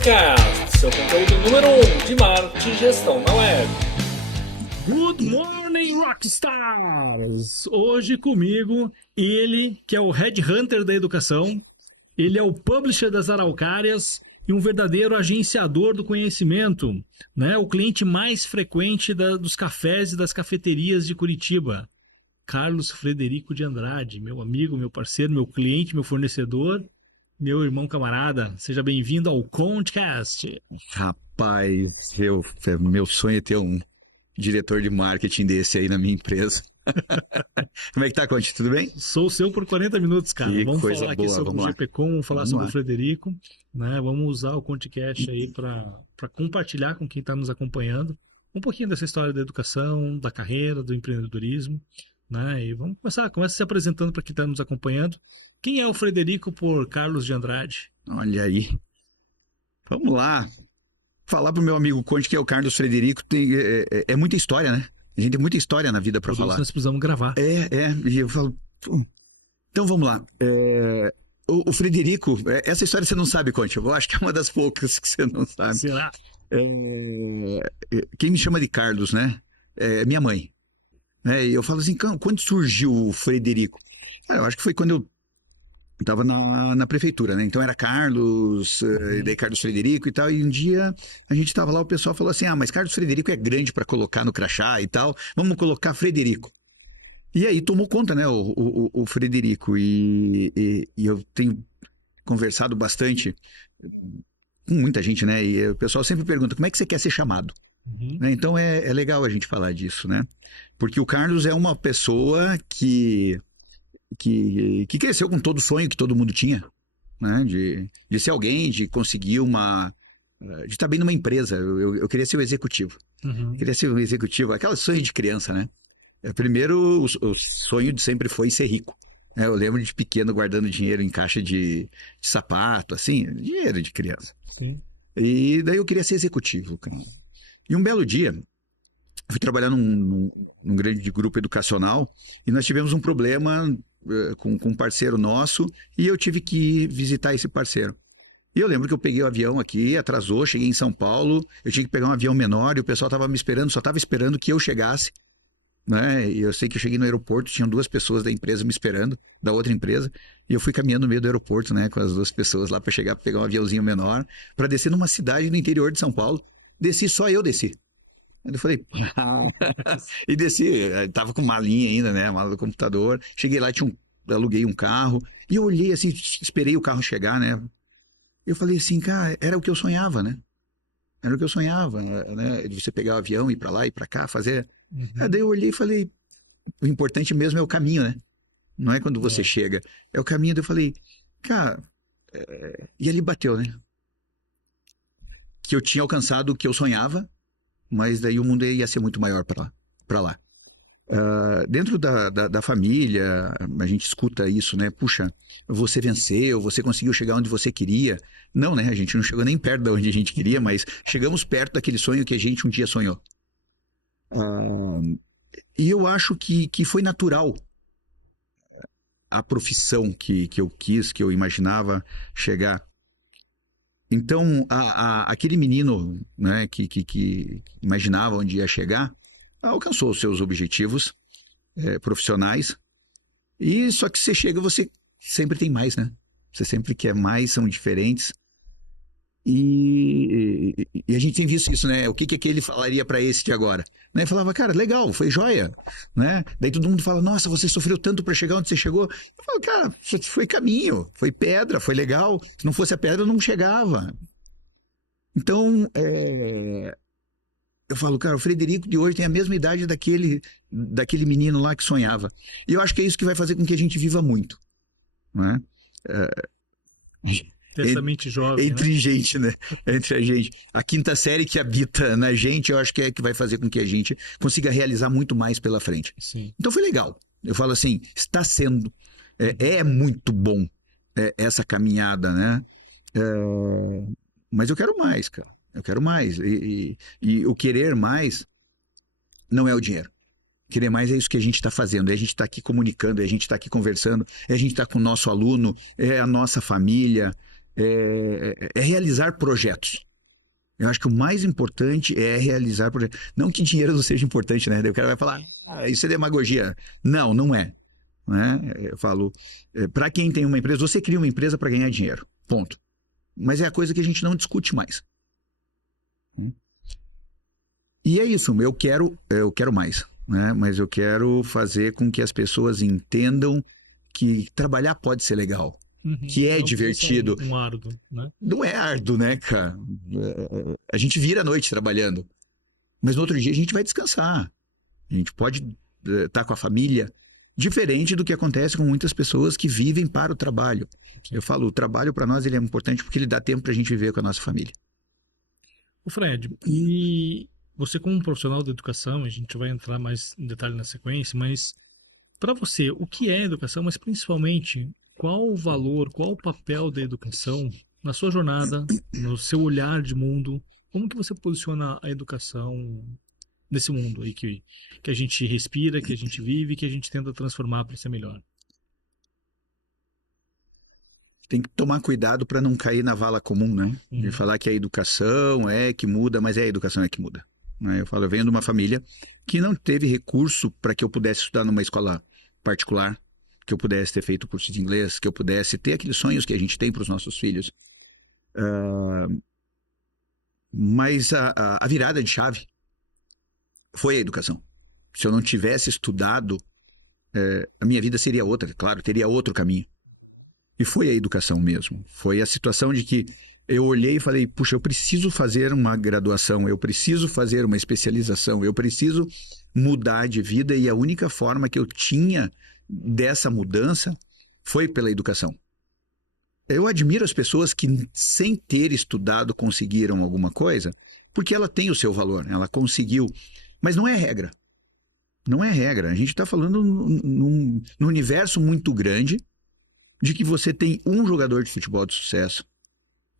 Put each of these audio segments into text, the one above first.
Podcast, seu conteúdo número 1 de marketing e gestão na web. Good morning, Rockstars! Hoje comigo, ele que é o Headhunter da educação, ele é o Publisher das Araucárias e um verdadeiro agenciador do conhecimento, né? O cliente mais frequente dos cafés e das cafeterias de Curitiba. Carlos Frederico de Andrade, meu amigo, meu parceiro, meu cliente, meu fornecedor, meu irmão camarada. Seja bem-vindo ao Contcast. Rapaz, meu sonho é ter um diretor de marketing desse aí na minha empresa. Como é que tá, Conte? Tudo bem? Sou seu por 40 minutos, cara. Que Vamos coisa falar aqui boa, sobre vamos o lá. GPCom, vamos falar Vamos sobre lá. o Frederico, né? Vamos usar o Contcast aí para compartilhar com quem está nos acompanhando um pouquinho dessa história da educação, da carreira, do empreendedorismo, né? E vamos começa se apresentando para quem está nos acompanhando. Quem é o Frederico por Carlos de Andrade? Olha aí. Vamos lá. Falar pro meu amigo Conte, que é o Carlos Frederico, é muita história, né? A gente tem muita história na vida para Por isso falar. nós precisamos gravar. E eu falo... pô. Então vamos lá. O Frederico, essa história você não sabe, Conte. Eu acho que é uma das poucas que você não sabe. Será? Quem me chama de Carlos, né? É minha mãe. E eu falo assim, quando surgiu o Frederico? Cara, eu acho que foi quando eu estava na prefeitura, né? Então era Carlos, e daí Carlos Frederico e tal. E um dia a gente estava lá, o pessoal falou assim: mas Carlos Frederico é grande para colocar no crachá e tal, vamos colocar Frederico. E aí tomou conta, né, o Frederico. E eu tenho conversado bastante com muita gente, né? E o pessoal sempre pergunta: como é que você quer ser chamado? Né? Então é legal a gente falar disso, né? Porque o Carlos é uma pessoa que cresceu com todo o sonho que todo mundo tinha, né? De ser alguém, de conseguir de estar bem numa empresa. Eu queria ser o executivo. Queria ser o executivo, aquela sonho de criança, né? Primeiro, o sonho de sempre foi ser rico. Eu lembro de pequeno guardando dinheiro em caixa de sapato, assim, dinheiro de criança. Sim. E daí eu queria ser executivo, cara. E um belo dia, fui trabalhar num grande grupo educacional e nós tivemos um problema com um parceiro nosso e eu tive que visitar esse parceiro. E eu lembro que eu peguei o avião aqui, atrasou, cheguei em São Paulo, eu tinha que pegar um avião menor e o pessoal estava me esperando, só estava esperando que eu chegasse, né? E eu sei que eu cheguei no aeroporto, tinham 2 pessoas da empresa me esperando, da outra empresa, e eu fui caminhando no meio do aeroporto, né, com as 2 pessoas lá para chegar, para pegar um aviãozinho menor, para descer numa cidade no interior de São Paulo. Desci, só eu desci. Aí eu falei, e desci, tava com malinha ainda, né, mala do computador. Cheguei lá, aluguei um carro, e eu olhei assim, esperei o carro chegar, né. Eu falei assim, cara, era o que eu sonhava, né. Era o que eu sonhava, né, de você pegar o avião, ir para lá, ir para cá, fazer. Aí daí eu olhei e falei, o importante mesmo é o caminho, né. Não é quando você chega, é o caminho. Daí eu falei, cara, e ali bateu, né. Que eu tinha alcançado o que eu sonhava, mas daí o mundo ia ser muito maior para lá. Dentro da família, a gente escuta isso, né? Puxa, você venceu, você conseguiu chegar onde você queria. Não, né? A gente não chegou nem perto de onde a gente queria, mas chegamos perto daquele sonho que a gente um dia sonhou. E eu acho que foi natural a profissão que eu quis, que eu imaginava chegar. Então, aquele menino, né, que imaginava onde ia chegar, alcançou os seus objetivos profissionais. E só que você chega, você sempre tem mais, né? Você sempre quer mais, são diferentes. E a gente tem visto isso, né? O que ele falaria para esse de agora? Né? Falava, cara, legal, foi joia, né? Daí todo mundo fala, nossa, você sofreu tanto para chegar onde você chegou. Eu falo, cara, foi caminho, foi pedra, foi legal. Se não fosse a pedra, eu não chegava. Então, eu falo, cara, o Frederico de hoje tem a mesma idade daquele menino lá que sonhava. E eu acho que é isso que vai fazer com que a gente viva muito, né? Intensamente jovem, Entre né? gente, né? Entre a gente. A quinta série que habita na gente, eu acho que é que vai fazer com que a gente consiga realizar muito mais pela frente. Sim. Então foi legal. Eu falo assim, está sendo, é muito bom essa caminhada, né? Mas eu quero mais, cara. Eu quero mais. E o querer mais não é o dinheiro. Querer mais é isso que a gente está fazendo, é a gente está aqui comunicando, é a gente está aqui conversando, é a gente está com o nosso aluno, é a nossa família, é realizar projetos. Eu acho que o mais importante é realizar projetos. Não que dinheiro não seja importante, né? Daí o cara vai falar, isso é demagogia. Não, não é. Né? Eu falo, para quem tem uma empresa, você cria uma empresa para ganhar dinheiro. Ponto. Mas é a coisa que a gente não discute mais. E é isso, eu quero mais, né? Mas eu quero fazer com que as pessoas entendam que trabalhar pode ser legal, que é Não divertido. Um árduo, né? Não é árduo, né, cara? A gente vira a noite trabalhando, mas no outro dia a gente vai descansar. A gente pode estar com a família, diferente do que acontece com muitas pessoas que vivem para o trabalho. Eu falo, o trabalho para nós ele é importante porque ele dá tempo para a gente viver com a nossa família. O Fred, e você como um profissional da educação, a gente vai entrar mais em detalhe na sequência, mas para você, o que é educação, mas principalmente, qual o valor, qual o papel da educação na sua jornada, no seu olhar de mundo, como que você posiciona a educação nesse mundo aí que a gente respira, que a gente vive, que a gente tenta transformar para ser melhor? Tem que tomar cuidado para não cair na vala comum, né? De falar que a educação é que muda, mas é a educação é que muda. Né? Eu falo, eu venho de uma família que não teve recurso para que eu pudesse estudar numa escola particular, que eu pudesse ter feito curso de inglês, que eu pudesse ter aqueles sonhos que a gente tem para os nossos filhos. Mas a virada de chave foi a educação. Se eu não tivesse estudado, a minha vida seria outra, claro, teria outro caminho. E foi a educação mesmo. Foi a situação de que eu olhei e falei, puxa, eu preciso fazer uma graduação, eu preciso fazer uma especialização, eu preciso mudar de vida, e a única forma que eu tinha dessa mudança foi pela educação. Eu admiro as pessoas que, sem ter estudado, conseguiram alguma coisa, porque ela tem o seu valor, ela conseguiu. Mas não é regra. Não é regra. A gente está falando num universo muito grande de que você tem um jogador de futebol de sucesso,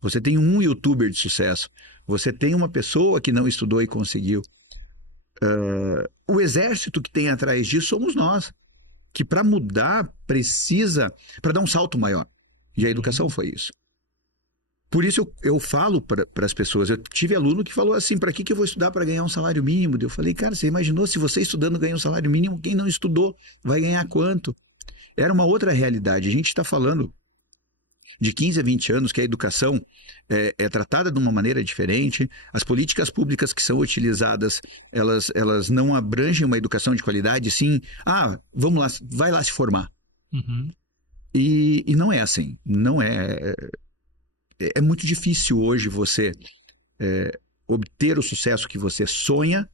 você tem um youtuber de sucesso, você tem uma pessoa que não estudou e conseguiu. O exército que tem atrás disso somos nós, que para mudar precisa, para dar um salto maior. E a educação foi isso. Por isso eu falo para as pessoas, eu tive aluno que falou assim, para que eu vou estudar para ganhar um salário mínimo? Eu falei, cara, você imaginou se você estudando ganha um salário mínimo, quem não estudou vai ganhar quanto? Era uma outra realidade. A gente está falando de 15 a 20 anos que a educação é tratada de uma maneira diferente, as políticas públicas que são utilizadas, elas não abrangem uma educação de qualidade, sim, vamos lá, vai lá se formar. E não é assim, não é. É muito difícil hoje você obter o sucesso que você sonha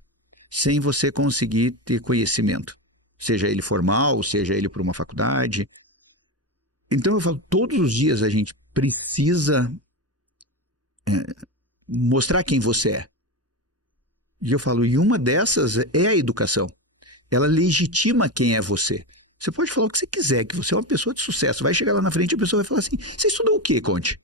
sem você conseguir ter conhecimento. Seja ele formal, seja ele por uma faculdade. Então eu falo, todos os dias a gente precisa mostrar quem você é. E eu falo, e uma dessas é a educação. Ela legitima quem é você. Você pode falar o que você quiser, que você é uma pessoa de sucesso. Vai chegar lá na frente e a pessoa vai falar assim, você estudou o quê, Conte?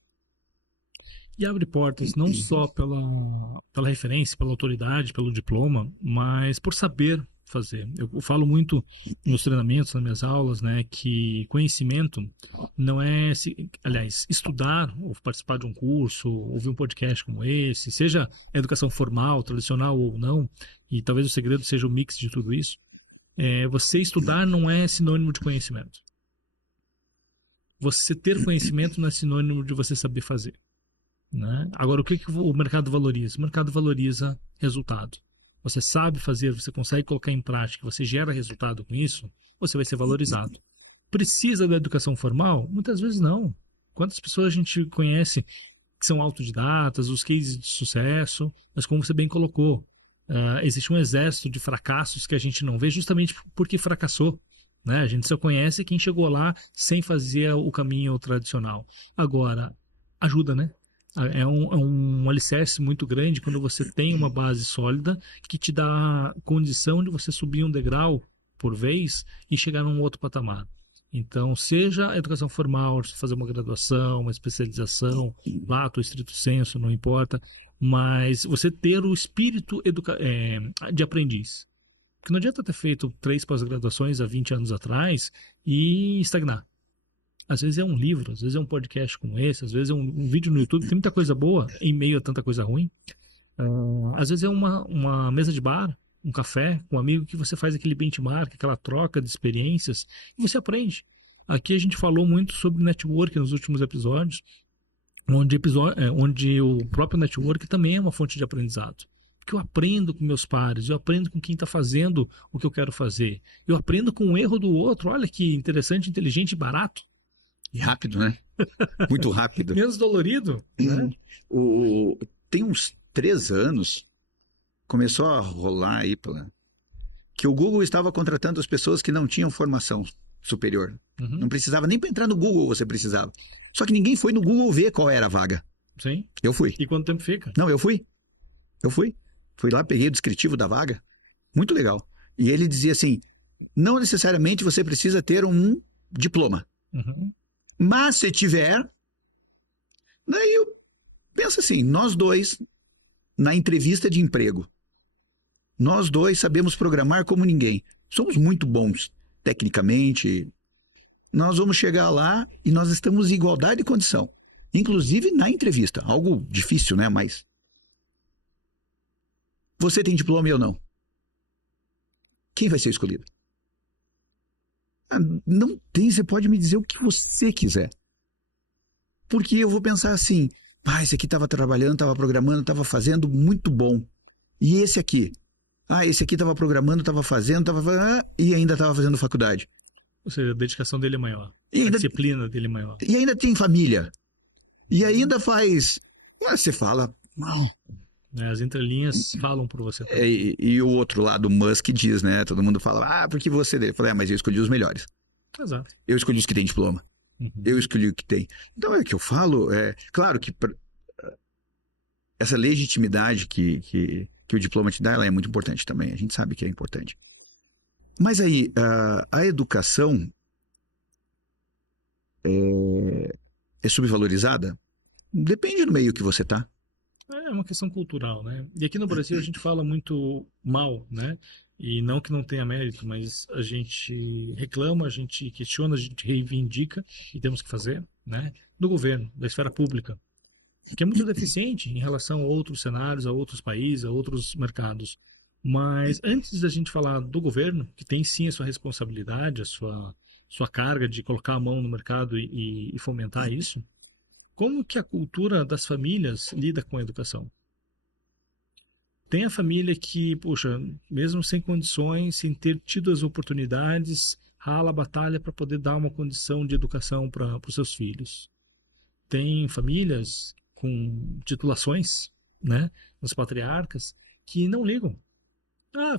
E abre portas não só pela referência, pela autoridade, pelo diploma, mas por saber fazer. Eu falo muito nos treinamentos, nas minhas aulas, né, que conhecimento não é, aliás, estudar ou participar de um curso, ouvir um podcast como esse, seja educação formal, tradicional ou não, e talvez o segredo seja o mix de tudo isso, você estudar não é sinônimo de conhecimento. Você ter conhecimento não é sinônimo de você saber fazer. Né? Agora, o que o mercado valoriza? O mercado valoriza resultado. Você sabe fazer, você consegue colocar em prática, você gera resultado com isso, você vai ser valorizado. Precisa da educação formal? Muitas vezes não. Quantas pessoas a gente conhece que são autodidatas, os cases de sucesso, mas como você bem colocou, existe um exército de fracassos que a gente não vê justamente porque fracassou. Né? A gente só conhece quem chegou lá sem fazer o caminho tradicional. Agora, ajuda, né? É um alicerce muito grande quando você tem uma base sólida que te dá condição de você subir um degrau por vez e chegar num outro patamar. Então, seja a educação formal, fazer uma graduação, uma especialização, lato, estrito senso, não importa, mas você ter o espírito de aprendiz. Porque não adianta ter feito 3 pós-graduações há 20 anos atrás e estagnar. Às vezes é um livro, às vezes é um podcast como esse, às vezes é um vídeo no YouTube. Tem muita coisa boa em meio a tanta coisa ruim. Às vezes é uma mesa de bar, um café com um amigo que você faz aquele benchmark, aquela troca de experiências e você aprende. Aqui a gente falou muito sobre network nos últimos episódios, onde o próprio network também é uma fonte de aprendizado. Porque eu aprendo com meus pares, eu aprendo com quem está fazendo o que eu quero fazer. Eu aprendo com o erro do outro. Olha que interessante, inteligente e barato. E rápido, né? Muito rápido. Menos dolorido, né? Tem uns 3 anos, começou a rolar aí que o Google estava contratando as pessoas que não tinham formação superior. Uhum. Não precisava nem para entrar no Google, você precisava. Só que ninguém foi no Google ver qual era a vaga. Sim. Eu fui. E quanto tempo fica? Não, eu fui. Fui lá, peguei o descritivo da vaga. Muito legal. E ele dizia assim, não necessariamente você precisa ter um diploma. Uhum. Mas se tiver... Daí eu penso assim, nós dois, na entrevista de emprego, nós dois sabemos programar como ninguém. Somos muito bons tecnicamente. Nós vamos chegar lá e nós estamos em igualdade de condição. Inclusive na entrevista. Algo difícil, né? Mas... Você tem diploma e eu não. Quem vai ser escolhido? Não tem, você pode me dizer o que você quiser. Porque eu vou pensar assim, esse aqui estava trabalhando, estava programando, estava fazendo muito bom. E esse aqui? Esse aqui estava programando, estava fazendo, e ainda estava fazendo faculdade. Ou seja, a dedicação dele é maior. A disciplina dele é maior. E ainda tem família. E ainda faz... Você fala... As entrelinhas falam por você. E o outro lado, o Musk diz, né? Todo mundo fala, porque você dele. Eu falei, mas eu escolhi os melhores. Exato. Eu escolhi os que têm diploma. Uhum. Eu escolhi o que tem. Então é que eu falo, claro que essa legitimidade que o diploma te dá, ela é muito importante também. A gente sabe que é importante. Mas aí, a educação é subvalorizada? Depende do meio que você tá. É uma questão cultural, né? E aqui no Brasil a gente fala muito mal, né? E não que não tenha mérito, mas a gente reclama, a gente questiona, a gente reivindica, e temos que fazer, né? Do governo, da esfera pública, que é muito deficiente em relação a outros cenários, a outros países, a outros mercados. Mas antes da gente falar do governo, que tem sim a sua responsabilidade, a sua carga de colocar a mão no mercado e fomentar isso, como que a cultura das famílias lida com a educação? Tem a família que, poxa, mesmo sem condições, sem ter tido as oportunidades, rala a batalha para poder dar uma condição de educação para os seus filhos. Tem famílias com titulações, né, os patriarcas, que não ligam.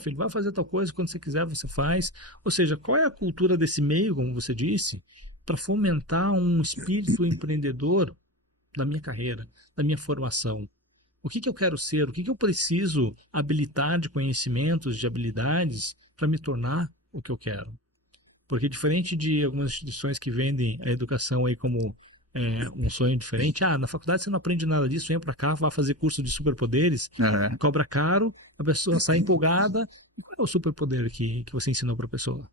Filho, vai fazer tal coisa, quando você quiser você faz. Ou seja, qual é a cultura desse meio, como você disse, para fomentar um espírito empreendedor da minha carreira, da minha formação? O que eu quero ser? O que eu preciso habilitar de conhecimentos, de habilidades para me tornar o que eu quero? Porque diferente de algumas instituições que vendem a educação aí como um sonho diferente, na faculdade você não aprende nada disso, vem para cá, vai fazer curso de superpoderes, cobra caro, a pessoa sai empolgada. Qual é o superpoder que você ensinou para a pessoa?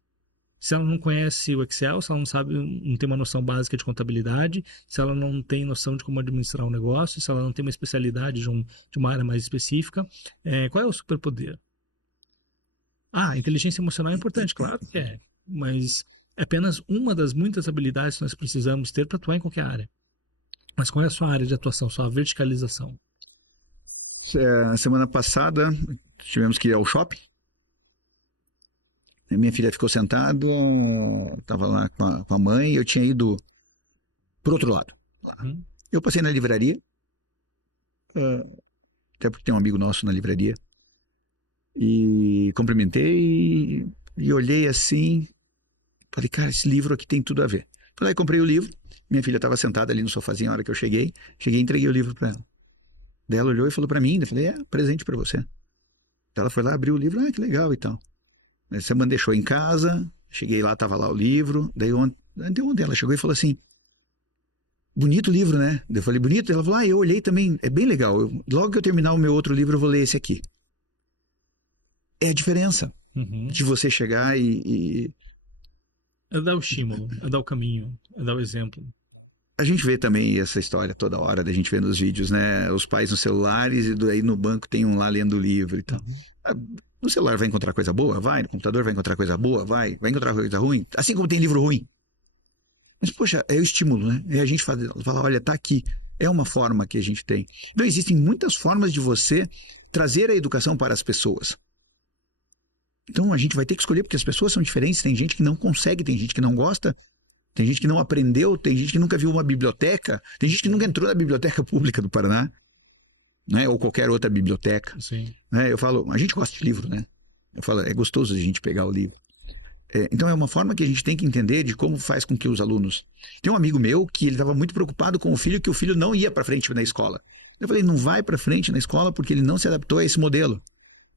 Se ela não conhece o Excel, se ela não sabe, não tem uma noção básica de contabilidade, se ela não tem noção de como administrar um negócio, se ela não tem uma especialidade de uma área mais específica, qual é o superpoder? A inteligência emocional é importante, claro que é, mas é apenas uma das muitas habilidades que nós precisamos ter para atuar em qualquer área. Mas qual é a sua área de atuação, sua verticalização? Semana passada tivemos que ir ao shopping. Minha filha ficou sentada, estava lá com a mãe, eu tinha ido pro outro lado. Eu passei na livraria, até porque tem um amigo nosso na livraria, e cumprimentei e olhei assim, falei, cara, esse livro aqui tem tudo a ver. Falei, comprei o livro, minha filha estava sentada ali no sofazinho na hora que eu cheguei e entreguei o livro para ela. Daí ela olhou e falou para mim, eu falei, presente para você. Ela foi lá, abriu o livro, que legal e tal. Essa semana deixou em casa, cheguei lá, tava lá o livro, daí ontem ela chegou e falou assim, bonito o livro, né? Eu falei, bonito? Ela falou, eu olhei também, é bem legal, logo que eu terminar o meu outro livro eu vou ler esse aqui. É a diferença de você chegar e É dar o estímulo, é dar o caminho, é dar o exemplo. A gente vê também essa história toda hora, da gente vê nos vídeos, né? Os pais nos celulares e aí no banco tem um lá lendo o livro e tal. Ah, no celular vai encontrar coisa boa? Vai. No computador vai encontrar coisa boa? Vai. Vai encontrar coisa ruim? Assim como tem livro ruim. Mas, poxa, é o estímulo, né? É a gente falar, olha, tá aqui. É uma forma que a gente tem. Então, existem muitas formas de você trazer a educação para as pessoas. Então, a gente vai ter que escolher, porque as pessoas são diferentes. Tem gente que não consegue, tem gente que não gosta. Tem gente que não aprendeu, tem gente que nunca viu uma biblioteca, tem gente que nunca entrou na biblioteca pública do Paraná, né? Ou qualquer outra biblioteca. Sim. Né? Eu falo, a gente gosta de livro, né? Eu falo, é gostoso a gente pegar o livro. Então é uma forma que a gente tem que entender de como faz com que os alunos... Tem um amigo meu que ele estava muito preocupado com o filho, que o filho não ia para frente na escola. Eu falei, não vai para frente na escola porque ele não se adaptou a esse modelo.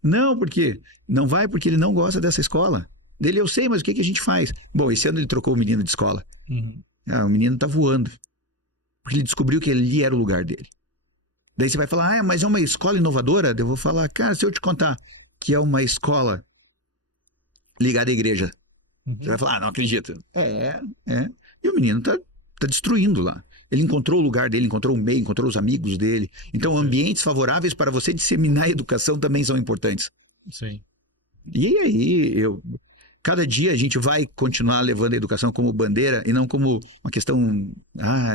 Não, por quê? Não vai porque ele não gosta dessa escola. Dele eu sei, mas o que a gente faz? Bom, esse ano ele trocou o menino de escola. O menino tá voando. Porque ele descobriu que ali era o lugar dele. Daí você vai falar, mas é uma escola inovadora? Eu vou falar, cara, se eu te contar que é uma escola ligada à igreja, você vai falar, não acredito. E o menino tá destruindo lá. Ele encontrou o lugar dele, encontrou o meio, encontrou os amigos dele. Então, ambientes favoráveis para você disseminar a educação também são importantes. Sim. E aí, cada dia a gente vai continuar levando a educação como bandeira e não como uma questão,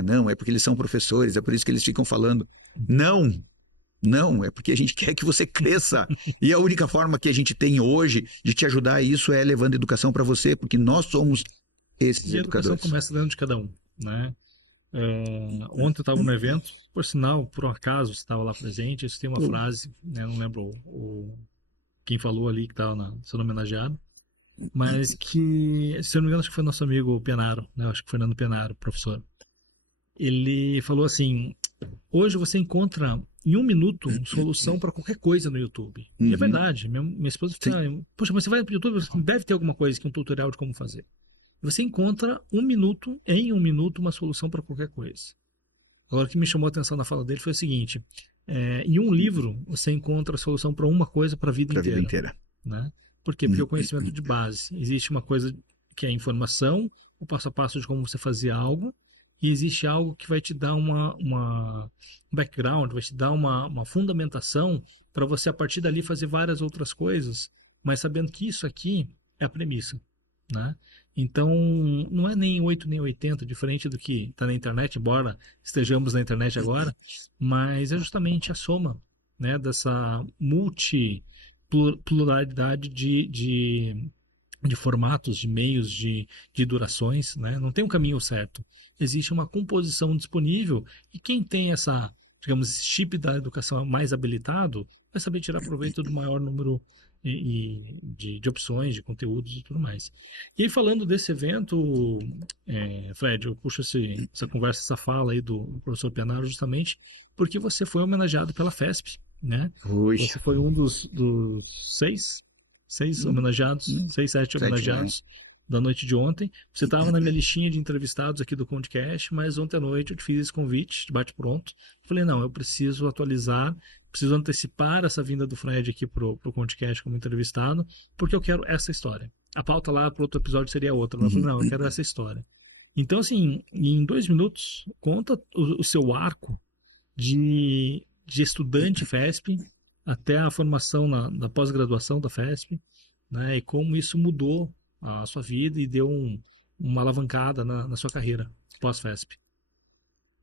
não, é porque eles são professores, é por isso que eles ficam falando. Não, é porque a gente quer que você cresça. E a única forma que a gente tem hoje de te ajudar a isso é levando educação para você, porque nós somos esses e a educadores. educação começa dentro de cada um, né? Ontem eu estava no evento, por sinal, por um acaso você estava lá presente, isso tem uma frase, né, não lembro quem falou ali que estava sendo homenageado, mas que, se eu não me engano, acho que foi nosso amigo Penaro, né? Acho que Fernando Penaro, professor. Ele falou assim, hoje você encontra em 1 minuto solução para qualquer coisa no YouTube. E é verdade, minha esposa fica, poxa, mas você vai para o YouTube, deve ter alguma coisa, que um tutorial de como fazer. Você encontra em 1 minuto, uma solução para qualquer coisa. Agora, o que me chamou a atenção na fala dele foi o seguinte, em um livro, você encontra a solução para uma coisa para a vida inteira. Né? Por quê? Porque é o conhecimento de base. Existe uma coisa que é a informação, o passo a passo de como você fazia algo, e existe algo que vai te dar um background, vai te dar uma fundamentação para você, a partir dali, fazer várias outras coisas, mas sabendo que isso aqui é a premissa. Né? Então, não é nem 8 nem 80, diferente do que está na internet, embora estejamos na internet agora, mas é justamente a soma, né, dessa multipluralidade de formatos, de meios, de durações. Né? Não tem um caminho certo. Existe uma composição disponível e quem tem esse chip da educação mais habilitado vai saber tirar proveito do maior número de opções, de conteúdos e tudo mais. E aí, falando desse evento, Fred, eu puxo essa conversa, essa fala aí do professor Penaro justamente porque você foi homenageado pela FESP, né? Você foi um dos 6 homenageados, 6, 7 homenageados da noite de ontem. Você estava na minha listinha de entrevistados aqui do Condecast, mas ontem à noite eu te fiz esse convite, de bate-pronto. Falei, não, eu preciso atualizar, preciso antecipar essa vinda do Fred aqui pro Condecast como entrevistado, porque eu quero essa história. A pauta lá para outro episódio seria outra, mas eu falei, não, eu quero essa história. Então, assim, em 2 minutos, conta o seu arco de estudante FESP até a formação na pós-graduação da FESP, né, e como isso mudou a sua vida e deu uma alavancada na sua carreira pós-FESP.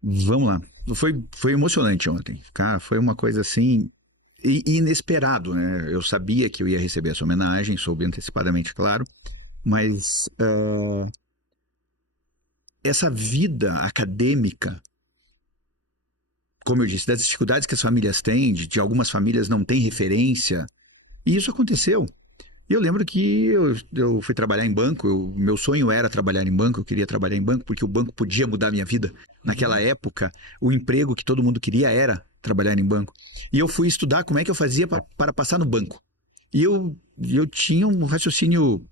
Vamos lá. Foi emocionante ontem. Cara, foi uma coisa assim inesperado, né? Eu sabia que eu ia receber essa homenagem, soube antecipadamente, claro, mas essa vida acadêmica, como eu disse, das dificuldades que as famílias têm, de algumas famílias não têm referência, e isso aconteceu. E eu lembro que eu fui trabalhar em banco, meu sonho era trabalhar em banco, eu queria trabalhar em banco porque o banco podia mudar a minha vida. Naquela época, o emprego que todo mundo queria era trabalhar em banco. E eu fui estudar como é que eu fazia para passar no banco. E eu tinha um raciocínio...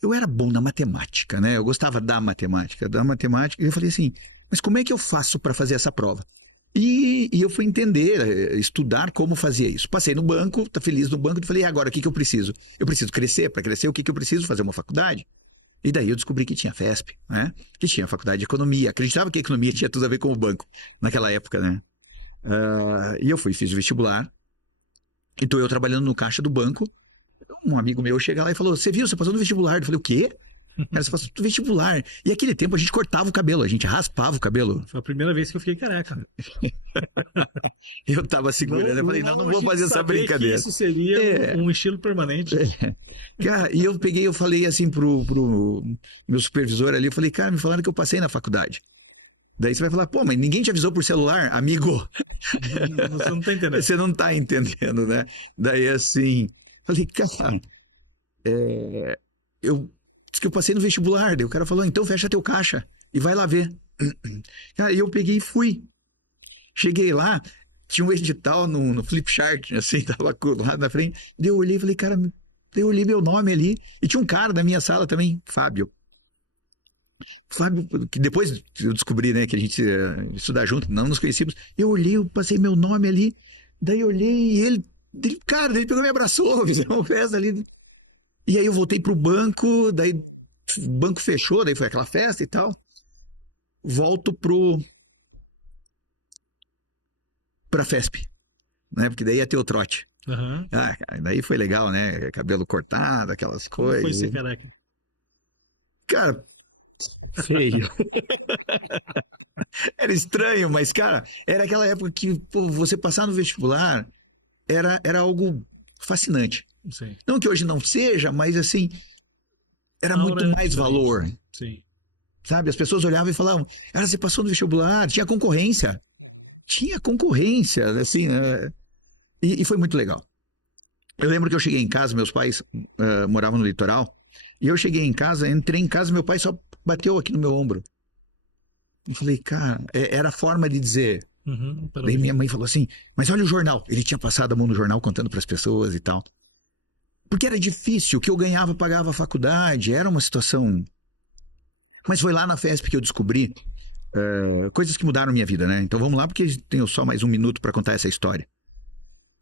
Eu era bom na matemática, né? Eu gostava da matemática, e eu falei assim, mas como é que eu faço para fazer essa prova? E eu fui entender, estudar como fazia isso. Passei no banco, tá feliz no banco, e falei, e agora o que eu preciso? Eu preciso crescer. Para crescer, o que eu preciso? Fazer uma faculdade. E daí eu descobri que tinha FESP, né? Que tinha faculdade de economia. Acreditava que a economia tinha tudo a ver com o banco naquela época, né? E eu fiz o vestibular. E tô eu trabalhando no caixa do banco. Um amigo meu chega lá e falou: Você viu, você passou no vestibular? Eu falei: O quê? Cara, você passou no vestibular. E aquele tempo a gente cortava o cabelo, a gente raspava o cabelo. Foi a primeira vez que eu fiquei careca. Eu tava segurando, eu falei: Não vou fazer essa brincadeira. Isso seria um estilo permanente. Cara, e eu falei assim pro meu supervisor ali, eu falei: Cara, me falaram que eu passei na faculdade. Daí você vai falar: Pô, mas ninguém te avisou por celular, amigo? Você não tá entendendo. Você não tá entendendo, né? Daí assim, falei: Cara, eu disse que eu passei no vestibular. Daí o cara falou: Então fecha teu caixa e vai lá ver. Cara, e eu peguei e fui. Cheguei lá, tinha um edital no Flipchart, assim, tava lá na frente. Daí eu olhei e falei: Cara, eu olhei meu nome ali. E tinha um cara da minha sala também, Fábio, que depois eu descobri, né, que a gente ia estudar junto, não nos conhecíamos. Eu olhei, eu passei meu nome ali. Daí eu olhei e ele pegou e me abraçou, fizemos uma festa ali. E aí eu voltei pro banco, daí o banco fechou, daí foi aquela festa e tal. Volto pra FESP, né, porque daí ia ter o trote. Uhum. Cara, daí foi legal, né? Cabelo cortado, aquelas Como coisas. foi ser careca? Cara, feio. Era estranho, mas, cara, era aquela época que você passar no vestibular era algo fascinante. Sim. Não que hoje não seja, mas assim, era muito mais valor. Sim. Sabe? As pessoas olhavam e falavam: Cara, você passou no vestibular, tinha concorrência. Tinha concorrência, assim, né? E foi muito legal. Eu lembro que eu cheguei em casa, meus pais moravam no litoral, e eu cheguei em casa, entrei em casa, meu pai só bateu aqui no meu ombro. Eu falei: Cara, era a forma de dizer. Daí minha mãe falou assim: Mas olha o jornal. Ele tinha passado a mão no jornal contando para as pessoas e tal. Porque era difícil, o que eu ganhava pagava a faculdade, era uma situação. Mas foi lá na FESP que eu descobri coisas que mudaram minha vida, né? Então vamos lá, porque tenho só mais um minuto para contar essa história.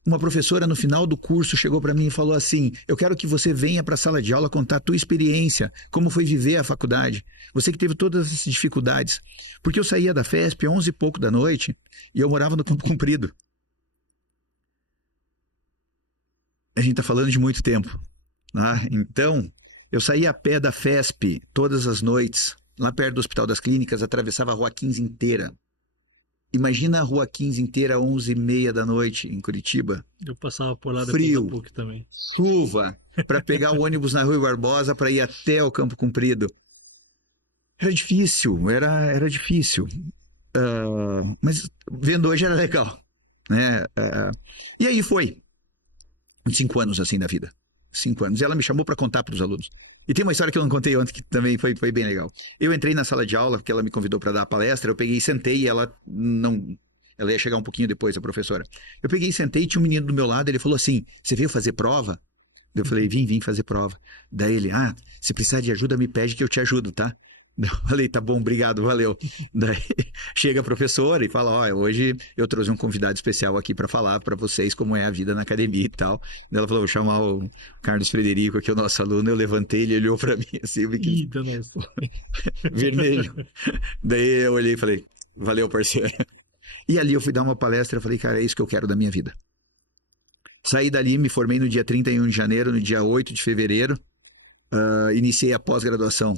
Uma professora no final do curso chegou para mim e falou assim: Eu quero que você venha para a sala de aula contar a tua experiência, como foi viver a faculdade. Você que teve todas essas dificuldades. Porque eu saía da FESP 11 e pouco da noite e eu morava no Campo Comprido. A gente está falando de muito tempo. Né? Então, eu saía a pé da FESP todas as noites, lá perto do Hospital das Clínicas, atravessava a Rua 15 inteira. Imagina a Rua 15 inteira, 11h30 da noite, em Curitiba. Eu passava por lá depois Frio, da PUC também. chuva, para pegar o ônibus na Rua Barbosa para ir até o Campo Comprido. Era difícil, era difícil. Mas vendo hoje era legal. Né? E aí foi. 5 anos assim da vida. 5 anos. E ela me chamou para contar para os alunos. E tem uma história que eu não contei ontem que também foi bem legal. Eu entrei na sala de aula, porque ela me convidou para dar a palestra, eu peguei e sentei e ela não... Ela ia chegar um pouquinho depois, a professora. Eu peguei e sentei e tinha um menino do meu lado, ele falou assim: Você veio fazer prova? Eu falei: Vim fazer prova. Daí ele: Se precisar de ajuda, me pede que eu te ajudo, tá? Eu falei: Tá bom, obrigado, valeu. Daí chega a professora e fala: Hoje eu trouxe um convidado especial aqui para falar para vocês como é a vida na academia e tal. Daí ela falou: Vou chamar o Carlos Frederico, aqui, o nosso aluno. Eu levantei, ele olhou para mim assim, eu vi que... vermelho. Daí eu olhei e falei: Valeu, parceiro. E ali eu fui dar uma palestra, eu falei: Cara, é isso que eu quero da minha vida. Saí dali, me formei no dia 31 de janeiro, no dia 8 de fevereiro, iniciei a pós-graduação.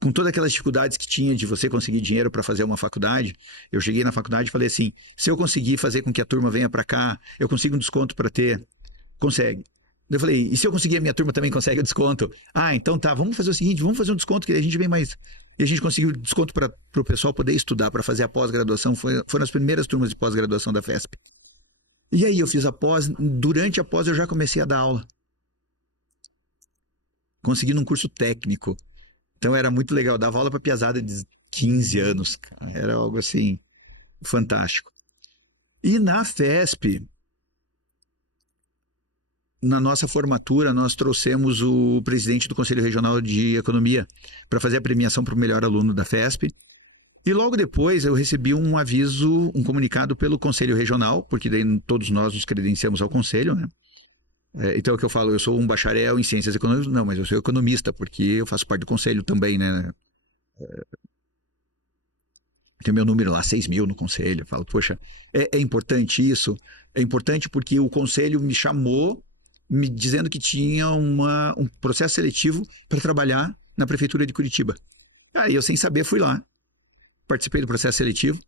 Com todas aquelas dificuldades que tinha de você conseguir dinheiro para fazer uma faculdade, eu cheguei na faculdade e falei assim: se eu conseguir fazer com que a turma venha para cá, eu consigo um desconto para ter. Consegue. Eu falei: e se eu conseguir, a minha turma também consegue o desconto? Então tá, vamos fazer o seguinte, vamos fazer um desconto que a gente vem mais... E a gente conseguiu desconto para o pessoal poder estudar, para fazer a pós-graduação. Foram as primeiras turmas de pós-graduação da FESP. E aí eu fiz a pós, durante a pós eu já comecei a dar aula. Consegui num curso técnico. Então era muito legal, dava aula para piazada de 15 anos, cara. Era algo assim, fantástico. E na FESP, na nossa formatura, nós trouxemos o presidente do Conselho Regional de Economia para fazer a premiação para o melhor aluno da FESP. E logo depois eu recebi um aviso, um comunicado pelo Conselho Regional, porque daí todos nós nos credenciamos ao Conselho, né? Então, é o que eu falo, eu sou um bacharel em ciências econômicas, não, mas eu sou economista, porque eu faço parte do conselho também, né? Tem meu número lá, 6.000 no conselho. Eu falo, poxa, é importante isso? É importante porque o conselho me chamou, me dizendo que tinha um processo seletivo para trabalhar na prefeitura de Curitiba. Aí eu, sem saber, fui lá, participei do processo seletivo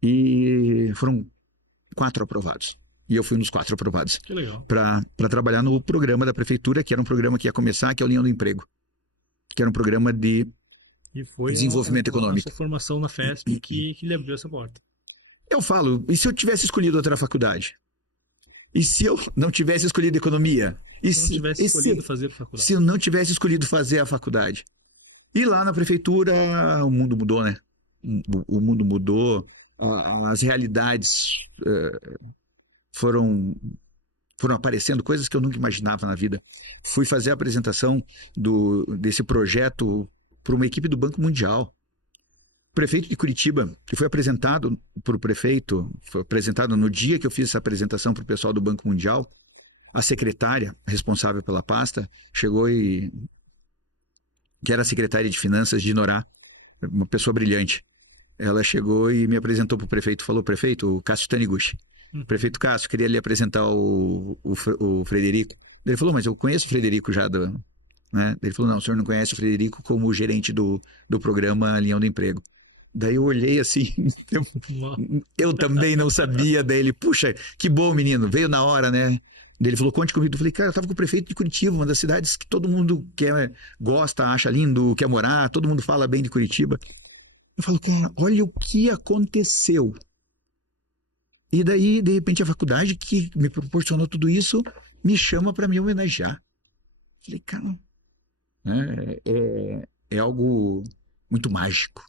e foram 4 aprovados. E eu fui um dos 4 aprovados. Que legal. Para trabalhar no programa da prefeitura, que era um programa que ia começar, que é o Linha do Emprego. Que era um programa de E foi desenvolvimento econômico. a sua formação na FESP que lhe abriu essa porta. Eu falo, e se eu tivesse escolhido outra faculdade? E se eu não tivesse escolhido economia? E Se não tivesse escolhido fazer faculdade. Se eu não tivesse escolhido fazer a faculdade? E lá na prefeitura, o mundo mudou, né? O mundo mudou, as realidades foram aparecendo, coisas que eu nunca imaginava na vida. Fui fazer a apresentação desse projeto para uma equipe do Banco Mundial. O prefeito de Curitiba, que foi apresentado para o prefeito, foi apresentado no dia que eu fiz essa apresentação para o pessoal do Banco Mundial, a secretária responsável pela pasta chegou que era a secretária de Finanças de Norá, uma pessoa brilhante. Ela chegou e me apresentou para o prefeito, falou, prefeito, o Cássio Taniguchi. Prefeito Cássio, queria lhe apresentar o Frederico. Ele falou, mas eu conheço o Frederico já, né? Ele falou, não, o senhor não conhece o Frederico como gerente do programa Leão do Emprego. Daí eu olhei assim, eu também não sabia dele. Puxa, que bom, menino, veio na hora, né? Daí ele falou, conte comigo. Eu falei, cara, eu tava com o prefeito de Curitiba, uma das cidades que todo mundo gosta, acha lindo, quer morar, todo mundo fala bem de Curitiba. Eu falo, cara, olha o que aconteceu. E daí, de repente, a faculdade que me proporcionou tudo isso me chama para me homenagear. Falei, cara, é algo muito mágico.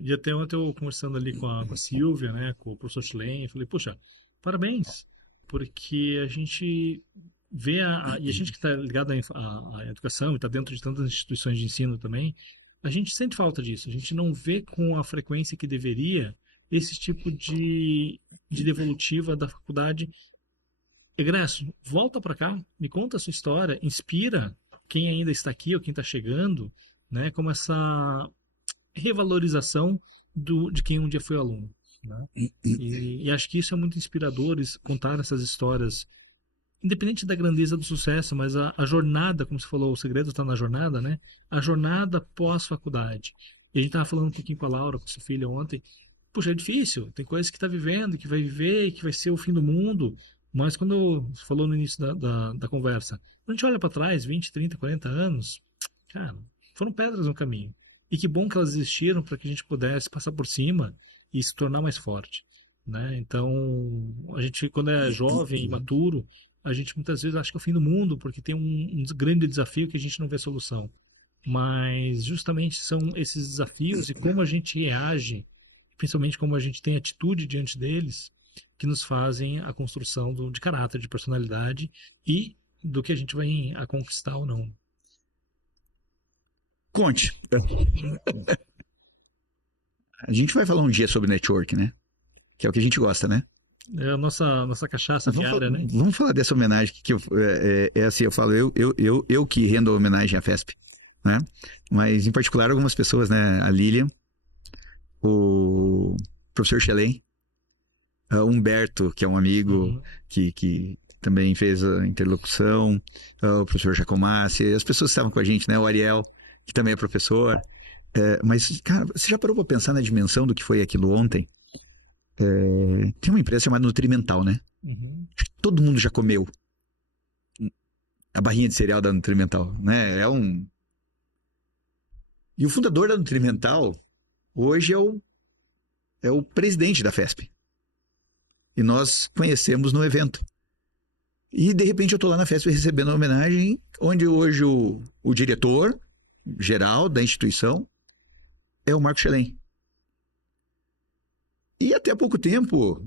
E até ontem eu conversando ali com a Silvia, né, com o professor Schlen, eu falei, poxa, parabéns, porque a gente vê, e a gente que está ligado à educação e está dentro de tantas instituições de ensino também, a gente sente falta disso, a gente não vê com a frequência que deveria esse tipo de devolutiva da faculdade. Egresso, volta para cá, me conta a sua história, inspira quem ainda está aqui ou quem está chegando, né, como essa revalorização de quem um dia foi aluno. Né? E acho que isso é muito inspirador, contar essas histórias, independente da grandeza do sucesso, mas a jornada, como você falou, o segredo está na jornada, né? A jornada pós-faculdade. E a gente estava falando um pouquinho com a Laura, com sua filha ontem. Puxa, é difícil, tem coisas que está vivendo, que vai viver, que vai ser o fim do mundo. Mas quando você falou no início da conversa, quando a gente olha para trás, 20, 30, 40 anos, cara, foram pedras no caminho. E que bom que elas existiram para que a gente pudesse passar por cima e se tornar mais forte. Né? Então, a gente, quando é jovem e maturo, a gente muitas vezes acha que é o fim do mundo, porque tem um grande desafio que a gente não vê solução. Mas justamente são esses desafios e como a gente reage, principalmente como a gente tem atitude diante deles, que nos fazem a construção de caráter, de personalidade e do que a gente vai a conquistar ou não. Conte. A gente vai falar um dia sobre network, né? Que é o que a gente gosta, né? É a nossa cachaça diária, né? Vamos falar dessa homenagem que assim, eu falo, eu que rendo a homenagem à FESP, né? Mas em particular algumas pessoas, né? A Lilian, o professor Schelen, o Humberto, que é um amigo que também fez a interlocução, o professor Jacomassi, as pessoas que estavam com a gente, né? O Ariel, que também é professor. Mas, cara, você já parou para pensar na dimensão do que foi aquilo ontem? Tem uma empresa chamada Nutrimental, né? Acho que todo mundo já comeu a barrinha de cereal da Nutrimental, né? E o fundador da Nutrimental hoje é o presidente da FESP. E nós conhecemos no evento. E de repente eu tô lá na FESP recebendo uma homenagem, onde hoje o diretor geral da instituição é o Marco Schelen. E até há pouco tempo,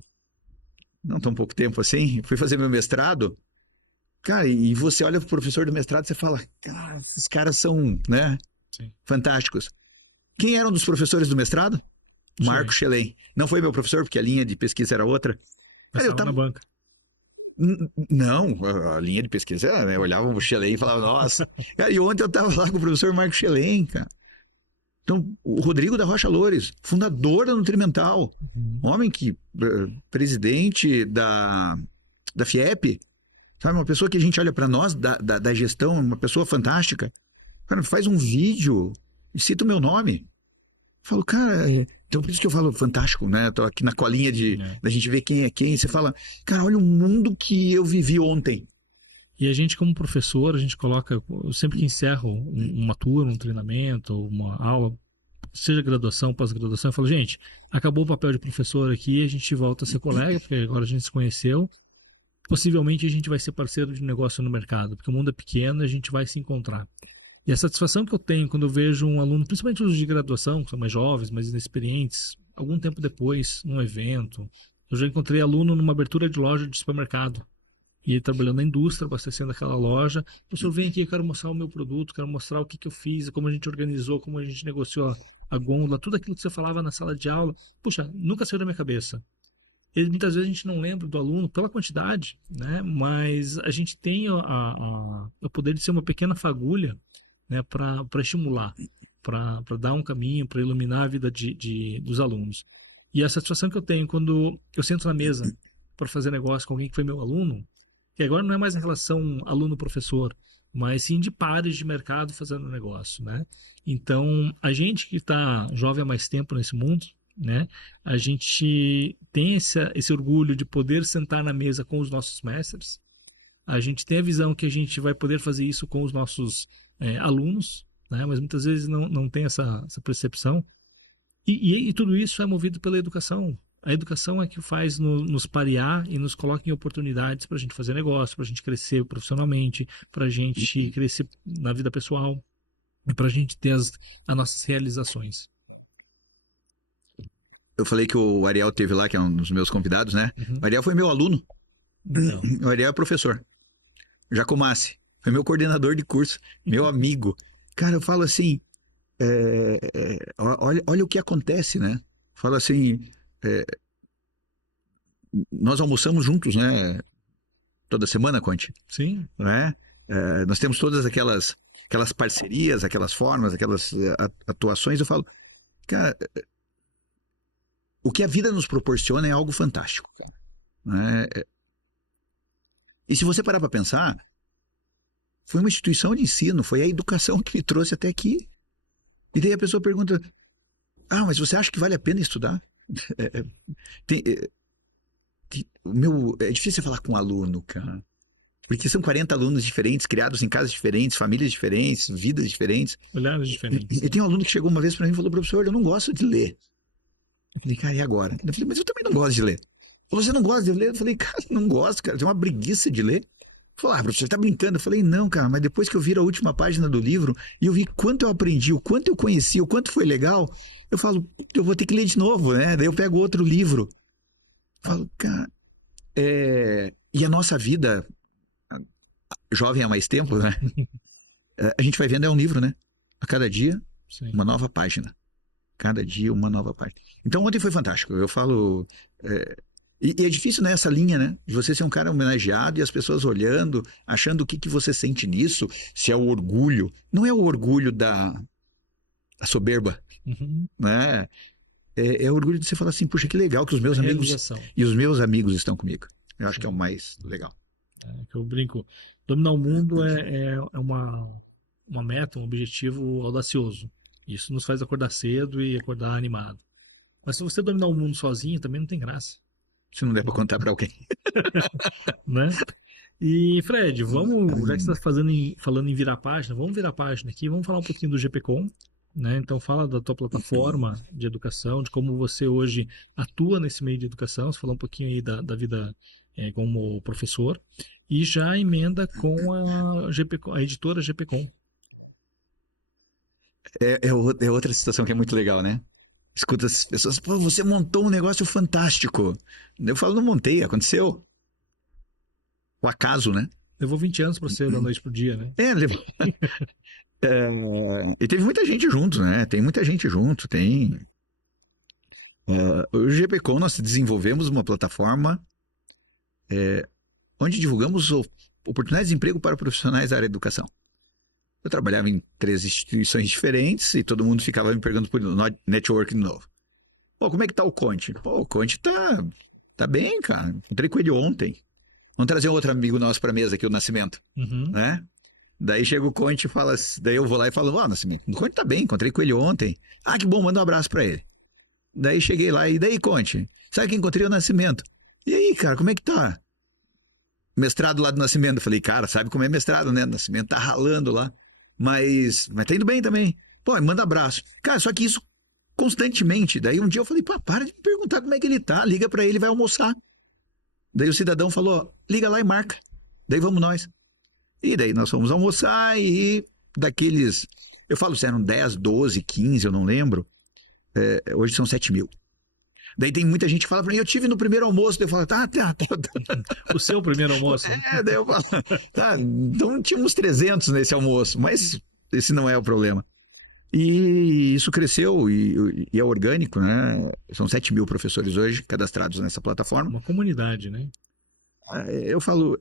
não tão pouco tempo assim, fui fazer meu mestrado, cara, e você olha pro professor do mestrado e você fala, cara, esses caras são, né, Sim. fantásticos. Quem eram dos professores do mestrado? Marco Schelen. Não foi meu professor, porque a linha de pesquisa era outra. Cara, eu tava na banca. Não, a linha de pesquisa, né? Olhava o Chelem e falava, nossa. Cara, e ontem eu estava lá com o professor Marco Chelem, cara. Então, o Rodrigo da Rocha Loures, fundador da Nutrimental, homem que, presidente da FIEP, sabe? Uma pessoa que a gente olha para nós, da gestão, uma pessoa fantástica. Cara, faz um vídeo e cita o meu nome. Falo, cara, então por isso que eu falo fantástico, né? Tô aqui na colinha da gente ver quem é quem. Você fala, cara, olha o mundo que eu vivi ontem. E a gente, como professor, a gente coloca, sempre que encerro uma turma, um treinamento, uma aula, seja graduação, pós-graduação, eu falo, gente, acabou o papel de professor aqui, a gente volta a ser colega, porque agora a gente se conheceu. Possivelmente a gente vai ser parceiro de negócio no mercado, porque o mundo é pequeno e a gente vai se encontrar. E a satisfação que eu tenho quando eu vejo um aluno, principalmente os de graduação, que são mais jovens, mais inexperientes, algum tempo depois, num evento, eu já encontrei aluno numa abertura de loja de supermercado. E ele trabalhando na indústria, abastecendo aquela loja. Professor, vem aqui, eu quero mostrar o meu produto, quero mostrar o que eu fiz, como a gente organizou, como a gente negociou a gôndola, tudo aquilo que você falava na sala de aula. Puxa, nunca saiu da minha cabeça. E muitas vezes a gente não lembra do aluno pela quantidade, né? Mas a gente tem o poder de ser uma pequena fagulha, né, para estimular, para dar um caminho, para iluminar a vida dos alunos. E a satisfação que eu tenho quando eu sento na mesa para fazer negócio com alguém que foi meu aluno, que agora não é mais a relação aluno-professor, mas sim de pares de mercado fazendo negócio, né? Então, a gente que está jovem há mais tempo nesse mundo, né, a gente tem esse orgulho de poder sentar na mesa com os nossos mestres, a gente tem a visão que a gente vai poder fazer isso com os nossos alunos, né? Mas muitas vezes não tem essa percepção. E tudo isso é movido pela educação. A educação é que faz nos parear e nos coloca em oportunidades para a gente fazer negócio, para a gente crescer profissionalmente, para a gente crescer na vida pessoal e para a gente ter as nossas realizações. Eu falei que o Ariel teve lá, que é um dos meus convidados, né? Uhum. O Ariel foi meu aluno. Então. O Ariel é professor. Jacomassi. Foi meu coordenador de curso, meu amigo. Cara, eu falo assim, olha o que acontece, né? Falo assim, nós almoçamos juntos, né? Toda semana, Conte. Sim. Né? Nós temos todas aquelas parcerias, aquelas formas, aquelas atuações. Eu falo, cara, o que a vida nos proporciona é algo fantástico. Né? E se você parar para pensar, foi uma instituição de ensino, foi a educação que me trouxe até aqui. E daí a pessoa pergunta, mas você acha que vale a pena estudar? É difícil falar com um aluno, cara. Porque são 40 alunos diferentes, criados em casas diferentes, famílias diferentes, vidas diferentes. Olhares diferentes. E tem um aluno que chegou uma vez para mim e falou, professor, eu não gosto de ler. Eu falei, cara, e agora? Eu falei, mas eu também não gosto de ler. Você não gosta de ler? Eu falei, cara, não gosto, cara. Tem uma preguiça de ler. Falou, professor, você tá brincando? Eu falei, não, cara, mas depois que eu viro a última página do livro e eu vi quanto eu aprendi, o quanto eu conheci, o quanto foi legal, eu falo, eu vou ter que ler de novo, né? Daí eu pego outro livro. Eu falo, cara, e a nossa vida, jovem há mais tempo, né? A gente vai vendo um livro, né? A cada dia, Sim. Uma nova página. Cada dia, uma nova página. Então, ontem foi fantástico. Eu falo... E é difícil, né, essa linha, né? De você ser um cara homenageado e as pessoas olhando, achando o que você sente nisso, se é o orgulho. Não é o orgulho da soberba, Uhum. né? É o orgulho de você falar assim, puxa, que legal que os meus amigos... E os meus amigos estão comigo. Eu acho que é o mais legal. Que eu brinco. Dominar o mundo é uma meta, um objetivo audacioso. Isso nos faz acordar cedo e acordar animado. Mas se você dominar o mundo sozinho, também não tem graça. Se não der para contar para alguém. Né? E, Fred, vamos, já que você está falando em virar página, vamos virar página aqui, vamos falar um pouquinho do GPCom, né? Então, fala da tua plataforma de educação, de como você hoje atua nesse meio de educação, você falou um pouquinho aí da vida como professor, e já emenda com a editora GPCom. É outra situação que é muito legal, né? Escuta as pessoas, pô, você montou um negócio fantástico. Eu falo, não montei, aconteceu. O acaso, né? Levou 20 anos para você da noite pro dia, né? Levou. E teve muita gente junto, né? Tem muita gente junto, tem... o GPCom, nós desenvolvemos uma plataforma onde divulgamos oportunidades de emprego para profissionais da área de educação. Eu trabalhava em 3 instituições diferentes e todo mundo ficava me perguntando por network de novo. Pô, como é que tá o Conte? Pô, o Conte tá bem, cara. Encontrei com ele ontem. Vamos trazer um outro amigo nosso pra mesa aqui, o Nascimento, Uhum. né? Daí chega o Conte e fala, daí eu vou lá e falo, Nascimento, o Conte tá bem, encontrei com ele ontem. Ah, que bom, manda um abraço pra ele. Daí cheguei lá, e daí, Conte? Sabe que encontrei o Nascimento? E aí, cara, como é que tá? Mestrado lá do Nascimento. Eu falei, cara, sabe como é mestrado, né? O Nascimento tá ralando lá. Mas tá indo bem também. Pô, manda abraço. Cara, só que isso constantemente. Daí um dia eu falei, pá, para de me perguntar como é que ele tá. Liga pra ele e vai almoçar. Daí o cidadão falou, liga lá e marca. Daí vamos nós. E daí nós fomos almoçar e daqueles... Eu falo se eram 10, 12, 15, eu não lembro. Hoje são 7 mil. Daí tem muita gente que fala pra mim, eu tive no primeiro almoço. Daí eu falo, tá. O seu primeiro almoço. Daí eu falo, tá, então tínhamos 300 nesse almoço, mas esse não é o problema. E isso cresceu e é orgânico, né? São 7 mil professores hoje cadastrados nessa plataforma. Uma comunidade, né? Eu falo...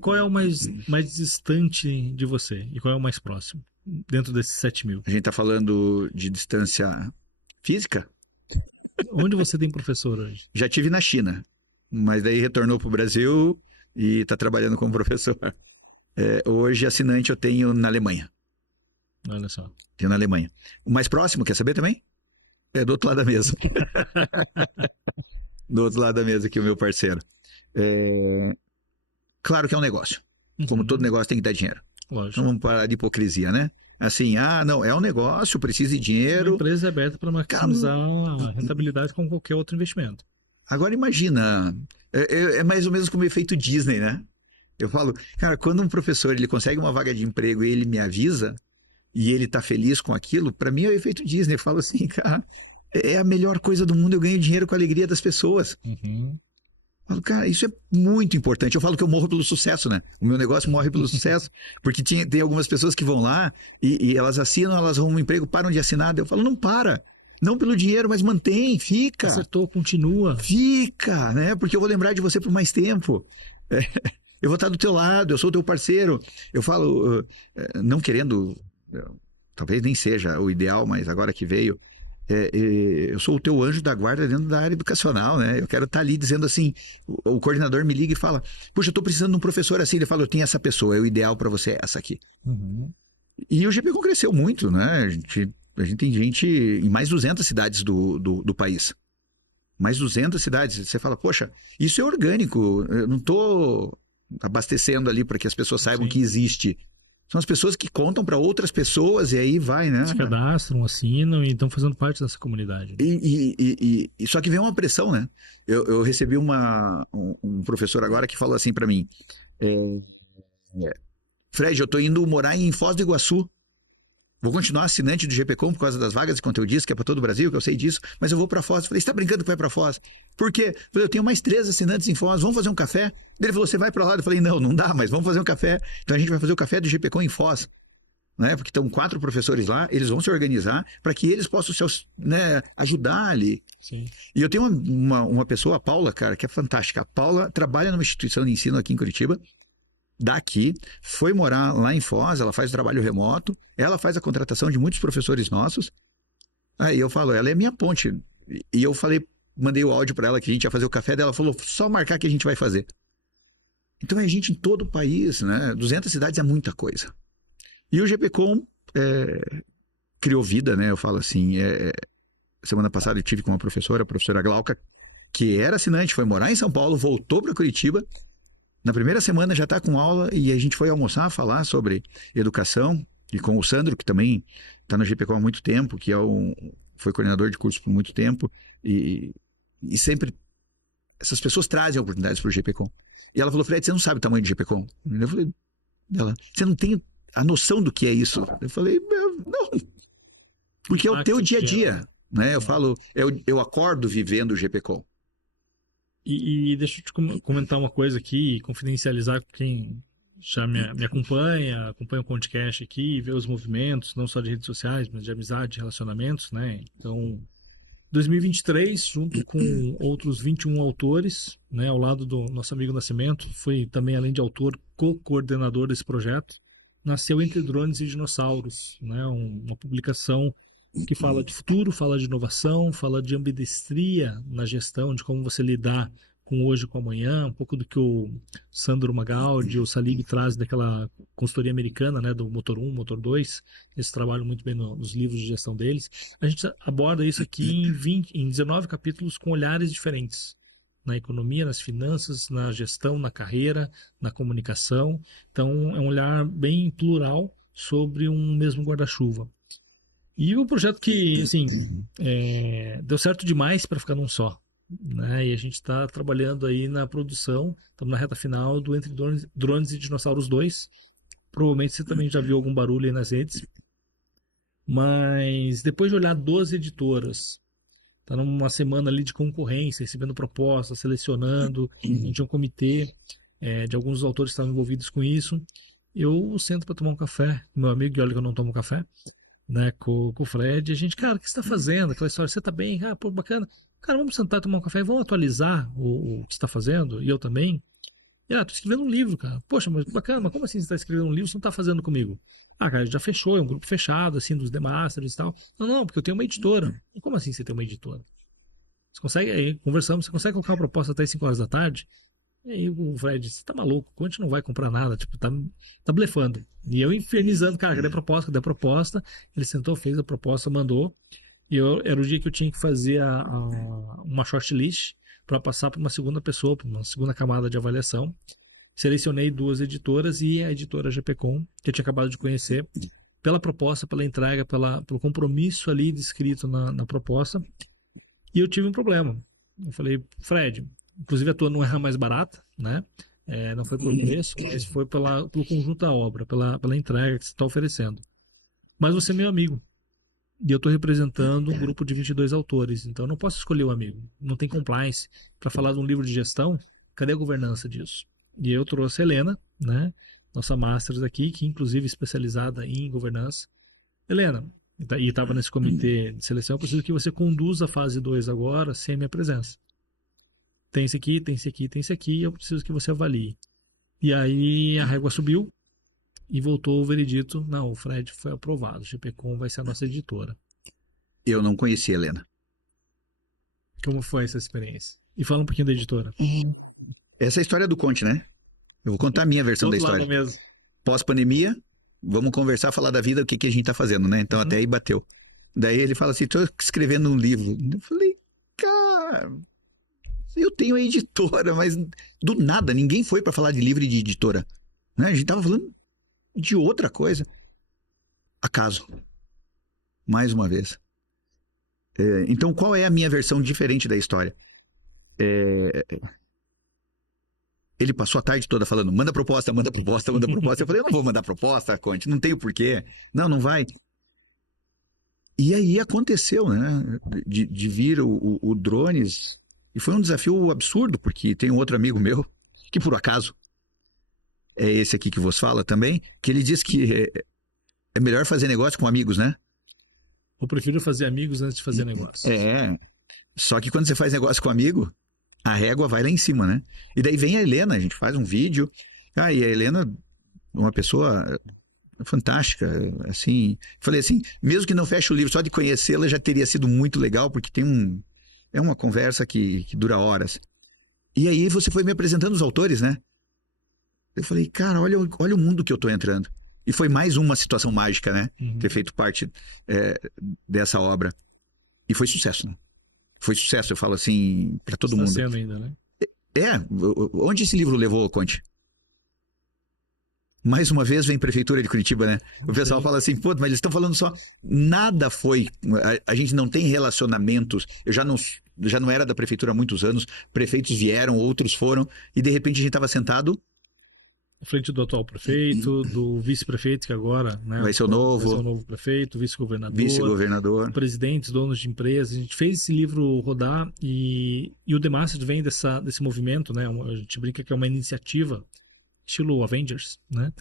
Qual é o mais distante de você? E qual é o mais próximo? Dentro desses 7 mil. A gente tá falando de distância física? Onde você tem professor hoje? Já tive na China, mas daí retornou pro Brasil e tá trabalhando como professor. Hoje, assinante eu tenho na Alemanha. Olha só. Tenho na Alemanha. O mais próximo, quer saber também? É do outro lado da mesa. Do outro lado da mesa aqui, o meu parceiro. Claro que é um negócio. Como todo negócio tem que dar dinheiro. Lógico. Não vamos parar de hipocrisia, né? Assim, não, é um negócio, precisa de dinheiro. Uma empresa é aberta para maximizar a rentabilidade como qualquer outro investimento. Agora imagina, é mais ou menos como o efeito Disney, né? Eu falo, cara, quando um professor ele consegue uma vaga de emprego e ele me avisa, e ele tá feliz com aquilo, para mim é o efeito Disney. Eu falo assim, cara, é a melhor coisa do mundo, eu ganho dinheiro com a alegria das pessoas. Uhum. Eu falo, cara, isso é muito importante. Eu falo que eu morro pelo sucesso, né? O meu negócio morre pelo sucesso, porque tem algumas pessoas que vão lá e elas assinam, elas arrumam um emprego, param de assinar. Eu falo, não para. Não pelo dinheiro, mas mantém, fica. Acertou, continua. Fica, né? Porque eu vou lembrar de você por mais tempo. Eu vou estar do teu lado, eu sou o teu parceiro. Eu falo, não querendo, talvez nem seja o ideal, mas agora que veio, eu sou o teu anjo da guarda dentro da área educacional, né? Eu quero estar ali dizendo assim, o coordenador me liga e fala, puxa, eu estou precisando de um professor assim. Ele fala, eu tenho essa pessoa, o ideal para você é essa aqui. Uhum. E o GPCom cresceu muito, né? A gente tem gente em mais 200 cidades do país. Mais 200 cidades. Você fala, poxa, isso é orgânico. Eu não estou abastecendo ali para que as pessoas saibam Sim. que existe. São as pessoas que contam para outras pessoas e aí vai, né? Se cadastram, assinam e estão fazendo parte dessa comunidade. E só que vem uma pressão, né? Eu recebi um professor agora que falou assim para mim, Fred, eu tô indo morar em Foz do Iguaçu. Vou continuar assinante do GPCom por causa das vagas de conteudistas, que é para todo o Brasil, que eu sei disso, mas eu vou para Foz. Eu falei, você tá brincando que vai para Foz? Por quê? Eu falei, eu tenho mais 3 assinantes em Foz, vamos fazer um café? Ele falou, você vai para lá? Eu falei, não dá, mas vamos fazer um café. Então a gente vai fazer o café do GPCom em Foz, né? Porque estão 4 professores lá, eles vão se organizar para que eles possam né, ajudar ali. Sim. E eu tenho uma pessoa, a Paula, cara, que é fantástica. A Paula trabalha numa instituição de ensino aqui em Curitiba, daqui, foi morar lá em Foz, ela faz trabalho remoto, ela faz a contratação de muitos professores nossos. Aí eu falo, ela é minha ponte. E eu falei, mandei o áudio para ela que a gente ia fazer o café dela, falou, só marcar que a gente vai fazer. Então é gente em todo o país, né? 200 cidades é muita coisa. E o GPCom criou vida, né? Eu falo assim, semana passada eu tive com uma professora, a professora Glauca, que era assinante, foi morar em São Paulo, voltou para Curitiba. Na primeira semana já está com aula e a gente foi almoçar, falar sobre educação, e com o Sandro, que também está no GPCom há muito tempo, que foi coordenador de curso por muito tempo, e sempre essas pessoas trazem oportunidades para o GPCom. E ela falou, Fred, você não sabe o tamanho do GPCom? Eu falei, você não tem a noção do que é isso? Eu falei, não, porque é o teu dia a dia, né? Eu falo, eu acordo vivendo o GPCom. E deixa eu te comentar uma coisa aqui e confidencializar com quem já me acompanha o podcast aqui, vê os movimentos, não só de redes sociais, mas de amizade, de relacionamentos, né? Então, 2023, junto com outros 21 autores, né, ao lado do nosso amigo Nascimento, foi também, além de autor, co-coordenador desse projeto, nasceu Entre Drones e Dinossauros, né, uma publicação que fala de futuro, fala de inovação, fala de ambidestria na gestão, de como você lidar com hoje e com amanhã, um pouco do que o Sandro Magaldi, o Salib traz daquela consultoria americana, né, do Motor 1, Motor 2, eles trabalham muito bem nos livros de gestão deles. A gente aborda isso aqui em 19 capítulos com olhares diferentes, na economia, nas finanças, na gestão, na carreira, na comunicação. Então é um olhar bem plural sobre um mesmo guarda-chuva. E o projeto que, assim, deu certo demais para ficar num só, né? E a gente está trabalhando aí na produção, estamos na reta final do Entre Drones e Dinossauros 2. Provavelmente você também já viu algum barulho aí nas redes. Mas depois de olhar 12 editoras, tá numa semana ali de concorrência, recebendo propostas, selecionando, a gente tinha um comitê de alguns autores que estavam envolvidos com isso. Eu sento para tomar um café com meu amigo, e olha que eu não tomo café, né, com o Fred, e a gente, cara, o que você está fazendo? Aquela história, você está bem? Ah, pô, bacana. Cara, vamos sentar, tomar um café e vamos atualizar o que você está fazendo, e eu também. E, tô escrevendo um livro, cara. Poxa, mas bacana, mas como assim você está escrevendo um livro e você não está fazendo comigo? Ah, cara, já fechou, é um grupo fechado, assim, dos The Masters e tal. Não, porque eu tenho uma editora. E como assim você tem uma editora? Você consegue, aí conversamos, você consegue colocar uma proposta até 5 horas da tarde? E aí o Fred, você tá maluco, o Conte não vai comprar nada, tipo, tá blefando. E eu infernizando, cara, cadê a proposta? Ele sentou, fez a proposta, mandou. E era o dia que eu tinha que fazer uma shortlist para passar para uma segunda pessoa, para uma segunda camada de avaliação. Selecionei 2 editoras e a editora GPCom, que eu tinha acabado de conhecer, pela proposta, pela entrega, pelo compromisso ali descrito na proposta. E eu tive um problema. Eu falei, Fred, inclusive a tua não era mais barata, né? Não foi pelo preço, mas foi pelo conjunto da obra, pela entrega que você está oferecendo. Mas você é meu amigo. E eu estou representando um grupo de 22 autores, então eu não posso escolher o amigo. Não tem compliance. Para falar de um livro de gestão, cadê a governança disso? E eu trouxe a Helena, né? Nossa Masters aqui, que inclusive é especializada em governança. Helena, e estava nesse comitê de seleção, eu preciso que você conduza a fase 2 agora, sem a minha presença. Tem esse aqui, tem esse aqui, tem esse aqui, eu preciso que você avalie. E aí a régua subiu e voltou o veredito. Não, o Fred foi aprovado, o GPCom vai ser a nossa editora. Eu não conhecia a Helena. Como foi essa experiência? E fala um pouquinho da editora. Essa é a história do Conte, né? Eu vou contar a minha versão da história. Mesmo. Pós-pandemia, vamos conversar, falar da vida, o que a gente tá fazendo, né? Então até aí bateu. Daí ele fala assim, tô escrevendo um livro. Eu falei, cara, eu tenho a editora, mas do nada, ninguém foi para falar de livro e de editora. Né? A gente tava falando de outra coisa. Acaso. Mais uma vez. Então, qual é a minha versão diferente da história? Ele passou a tarde toda falando, manda proposta, manda proposta, manda proposta. Eu falei, eu não vou mandar proposta, Conte, não tenho porquê. Não vai. E aí aconteceu, né? De vir o Drones. E foi um desafio absurdo, porque tem um outro amigo meu, que por acaso é esse aqui que vos fala também, que ele diz que é melhor fazer negócio com amigos, né? Eu prefiro fazer amigos antes de fazer negócio. Só que quando você faz negócio com amigo, a régua vai lá em cima, né? E daí vem a Helena, a gente faz um vídeo. E a Helena, uma pessoa fantástica, assim. Falei assim, mesmo que não feche o livro, só de conhecê-la já teria sido muito legal, porque é uma conversa que dura horas. E aí você foi me apresentando os autores, né? Eu falei, cara, olha o mundo que eu tô entrando. E foi mais uma situação mágica, né? Ter feito parte dessa obra. E foi sucesso, né? Foi sucesso, eu falo assim, para todo mundo. Está sendo ainda, né? Onde esse livro levou, Conte? Mais uma vez vem Prefeitura de Curitiba, né? O pessoal fala assim, pô, mas eles estão falando só... Nada foi... A gente não tem relacionamentos. Eu já não era da Prefeitura há muitos anos. Prefeitos vieram, outros foram. E de repente a gente estava sentado... À frente do atual prefeito, do vice-prefeito, que agora, né, vai ser o novo. Vai ser o novo prefeito, Vice-governador. Presidentes, donos de empresas. A gente fez esse livro rodar e o The Masters vem desse movimento, né? A gente brinca que é uma iniciativa estilo Avengers, né?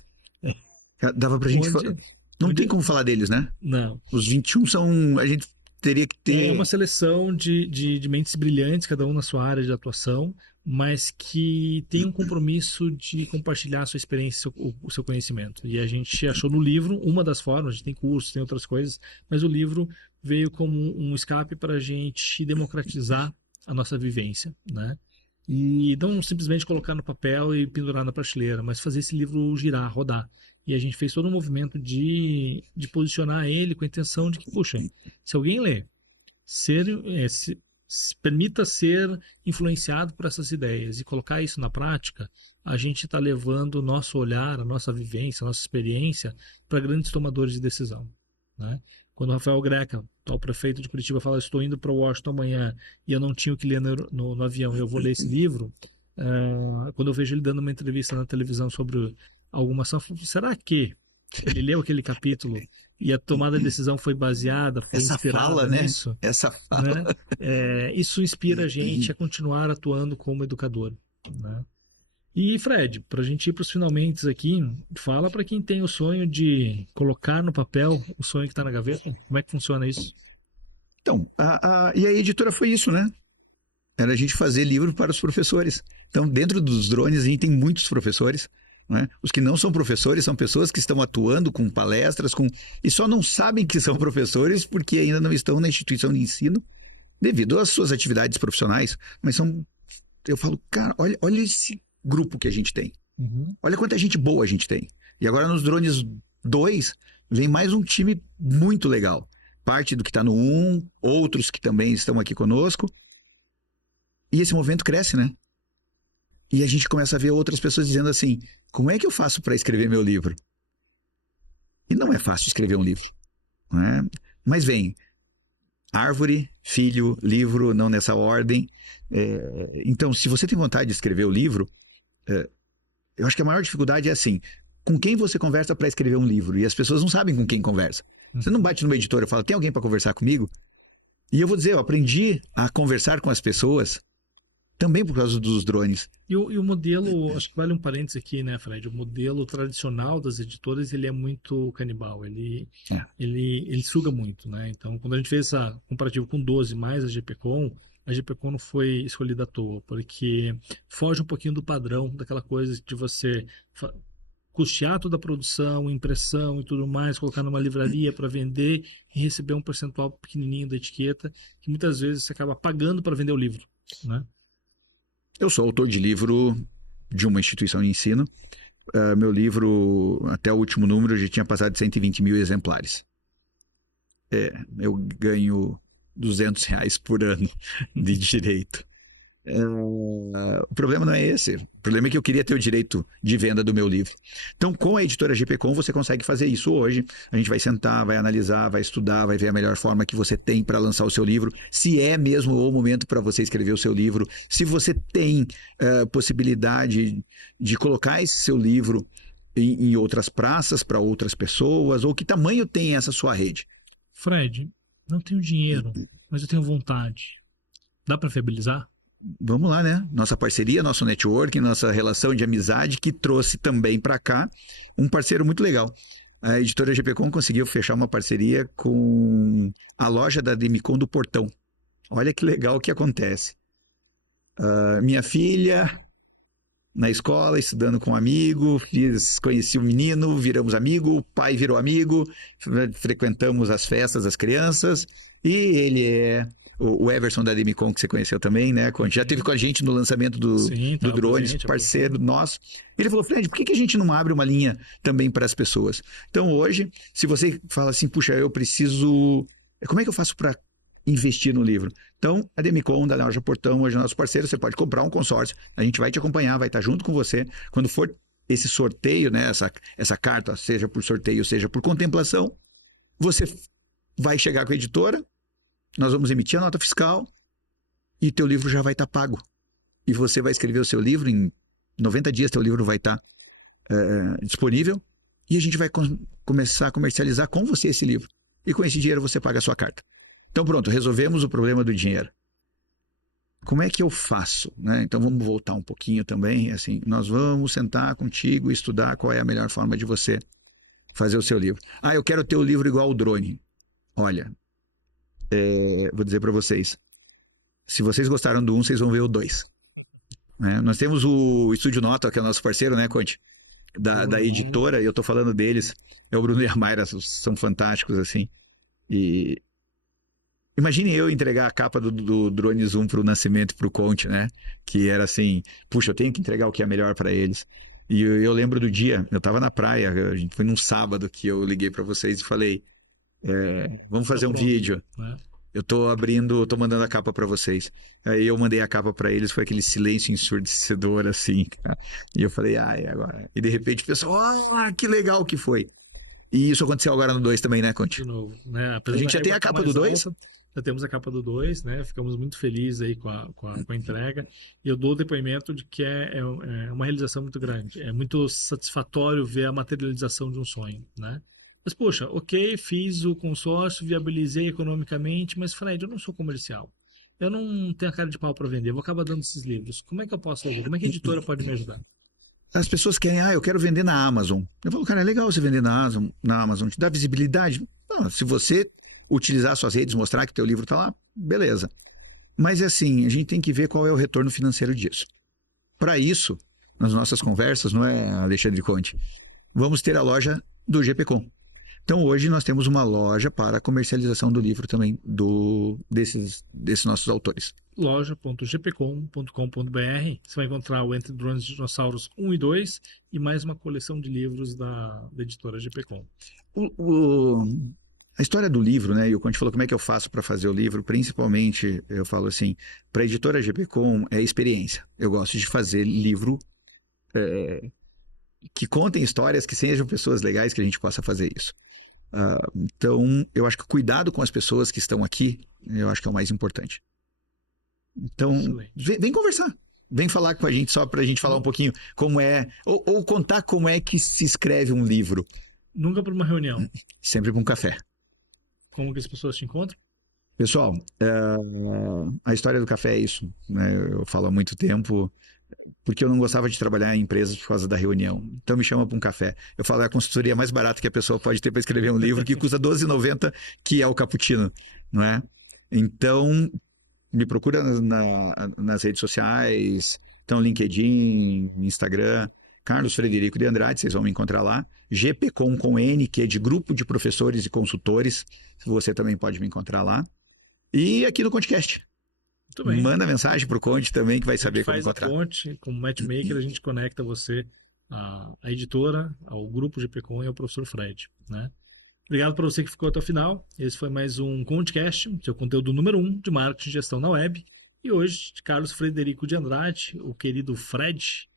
Dava pra gente falar. Não tem como falar deles, né? Não. Os 21 são... A gente teria que ter... É uma seleção de mentes brilhantes, cada um na sua área de atuação, mas que tem um compromisso de compartilhar a sua experiência, o seu conhecimento. E a gente achou no livro uma das formas, a gente tem cursos, tem outras coisas, mas o livro veio como um escape para a gente democratizar a nossa vivência, né? E não simplesmente colocar no papel e pendurar na prateleira, mas fazer esse livro girar, rodar. E a gente fez todo um movimento de posicionar ele com a intenção de que, puxa, se alguém lê, se permita ser influenciado por essas ideias e colocar isso na prática, a gente está levando o nosso olhar, a nossa vivência, a nossa experiência para grandes tomadores de decisão, né? Quando o Rafael Greca, o prefeito de Curitiba, fala: estou indo para Washington amanhã e eu não tinha o que ler no avião, eu vou ler esse livro. Quando eu vejo ele dando uma entrevista na televisão sobre alguma ação, eu falo, será que ele leu aquele capítulo e a tomada de decisão foi baseada, foi Essa inspirada fala, né? nisso? Essa fala. Né? Isso inspira a gente a continuar atuando como educador, né? E Fred, para a gente ir para os finalmente aqui, fala para quem tem o sonho de colocar no papel o sonho que está na gaveta. Como é que funciona isso? Então, e a editora foi isso, né? Era a gente fazer livro para os professores. Então, dentro dos drones, a gente tem muitos professores, né? Os que não são professores são pessoas que estão atuando com palestras, e só não sabem que são professores porque ainda não estão na instituição de ensino devido às suas atividades profissionais. Mas eu falo, cara, olha esse grupo que a gente tem. Olha quanta gente boa a gente tem. E agora nos drones 2 vem mais um time muito legal. Parte do que está no 1, outros que também estão aqui conosco. E esse movimento cresce, né? E a gente começa a ver outras pessoas dizendo assim, como é que eu faço para escrever meu livro? E não é fácil escrever um livro, né? Mas vem árvore, filho, livro, não nessa ordem. Então, se você tem vontade de escrever o livro, eu acho que a maior dificuldade é assim, com quem você conversa para escrever um livro? E as pessoas não sabem com quem conversa. Você não bate numa editora e fala, tem alguém para conversar comigo? E eu vou dizer, eu aprendi a conversar com as pessoas também por causa dos drones. E o modelo, acho que vale um parênteses aqui, né, Fred? O modelo tradicional das editoras, ele é muito canibal, ele suga muito, né? Então, quando a gente fez essa comparativa com 12 mais a GPCon não foi escolhida à toa, porque foge um pouquinho do padrão, daquela coisa de você custear toda a produção, impressão e tudo mais, colocar numa livraria para vender e receber um percentual pequenininho da etiqueta, que muitas vezes você acaba pagando para vender o livro, né? Eu sou autor de livro de uma instituição de ensino. Meu livro, até o último número, já tinha passado de 120 mil exemplares. Eu ganho R$200 por ano de direito. O problema não é esse. O problema é que eu queria ter o direito de venda do meu livro. Então, com a editora GPCon, você consegue fazer isso hoje. A gente vai sentar, vai analisar, vai estudar, vai ver a melhor forma que você tem para lançar o seu livro. Se é mesmo o momento para você escrever o seu livro. Se você tem possibilidade de colocar esse seu livro em outras praças, para outras pessoas, ou que tamanho tem essa sua rede. Fred, não tenho dinheiro, mas eu tenho vontade. Dá para viabilizar? Vamos lá, né? Nossa parceria, nosso networking, nossa relação de amizade que trouxe também para cá um parceiro muito legal. A editora GPCon conseguiu fechar uma parceria com a loja da Demicon do Portão. Olha que legal o que acontece. Minha filha, na escola, estudando com um amigo, conheci o menino, viramos amigo, o pai virou amigo, frequentamos as festas das crianças e ele é... O Everson da Demicon, que você conheceu também, né? Já esteve com a gente no lançamento do Drones, parceiro nosso. Ele falou, Fred, por que a gente não abre uma linha também para as pessoas? Então, hoje, se você fala assim, puxa, eu preciso... Como é que eu faço para investir no livro? Então, a Demicon, da loja Portão, hoje é nosso parceiro, você pode comprar um consórcio, a gente vai te acompanhar, vai estar junto com você. Quando for esse sorteio, né? Essa carta, seja por sorteio, seja por contemplação, você vai chegar com a editora, nós vamos emitir a nota fiscal e teu livro já vai estar pago. E você vai escrever o seu livro, em 90 dias teu livro vai estar disponível e a gente vai começar a comercializar com você esse livro. E com esse dinheiro você paga a sua carta. Então pronto, resolvemos o problema do dinheiro. Como é que eu faço, né? Então vamos voltar um pouquinho também. Assim, nós vamos sentar contigo e estudar qual é a melhor forma de você fazer o seu livro. Eu quero ter o livro igual ao drone. Olha... vou dizer para vocês, se vocês gostaram do 1, vocês vão ver o 2. Né? Nós temos o Estúdio Nota, que é o nosso parceiro, né, Conte? Da editora, e eu tô falando deles. É o Bruno e a Mayra, são fantásticos, assim. E imagine eu entregar a capa do Drone Zoom pro Nascimento e pro Conte, né? Que era assim, puxa, eu tenho que entregar o que é melhor para eles. E eu lembro do dia, eu tava na praia, a gente foi num sábado que eu liguei para vocês e falei, vamos fazer um vídeo. Né? Eu tô mandando a capa para vocês. Aí eu mandei a capa para eles, foi aquele silêncio ensurdecedor, assim, cara. E eu falei, agora. E de repente o pessoal, que legal que foi. E isso aconteceu agora no 2 também, né, Conte? De novo, né? A gente já tem a capa do 2? Já temos a capa do 2, né? Ficamos muito felizes aí com a entrega. E eu dou o depoimento de que é uma realização muito grande. É muito satisfatório ver a materialização de um sonho, né? Mas, poxa, ok, fiz o consórcio, viabilizei economicamente, mas, Fred, eu não sou comercial. Eu não tenho a cara de pau para vender, eu vou acabar dando esses livros. Como é que eu posso fazer? Como é que a editora pode me ajudar? As pessoas querem, eu quero vender na Amazon. Eu falo, cara, é legal você vender na Amazon, te dá visibilidade. Não, se você utilizar suas redes, mostrar que teu livro está lá, beleza. Mas assim, a gente tem que ver qual é o retorno financeiro disso. Para isso, nas nossas conversas, não é, Alexandre Conte? Vamos ter a loja do GPCom. Então hoje nós temos uma loja para comercialização do livro também desses nossos autores. loja.gpcom.com.br. Você vai encontrar o Entre Drones e Dinossauros 1 e 2 e mais uma coleção de livros da editora GPCom. A história do livro, né? E o Conte falou como é que eu faço para fazer o livro. Principalmente, eu falo assim, para a editora GPCom é experiência. Eu gosto de fazer livro que contem histórias, que sejam pessoas legais, que a gente possa fazer isso. Então, eu acho que o cuidado com as pessoas que estão aqui, eu acho que é o mais importante. Então, vem conversar. Vem falar com a gente só para a gente falar um pouquinho como é, ou contar como é que se escreve um livro. Nunca para uma reunião. Sempre para um café. Como que as pessoas te encontram? Pessoal, a história do café é isso, né? Eu falo há muito tempo, porque eu não gostava de trabalhar em empresas por causa da reunião. Então me chama para um café. Eu falo, é a consultoria mais barata que a pessoa pode ter para escrever um livro, que custa R$12,90, que é o cappuccino, não é? Então, me procura nas redes sociais, então LinkedIn, Instagram, Carlos Frederico de Andrade, vocês vão me encontrar lá. GPCom com N, que é de Grupo de Professores e Consultores, você também pode me encontrar lá. E aqui no Contecast. Muito bem. Manda mensagem pro Conte também, que vai saber como encontrar. A Conte, como matchmaker, a gente conecta você à editora, ao Grupo GPCom e ao professor Fred, né? Obrigado para você que ficou até o final. Esse foi mais um Contecast, seu conteúdo número 1 de marketing e gestão na web. E hoje, Carlos Frederico de Andrade, o querido Fred,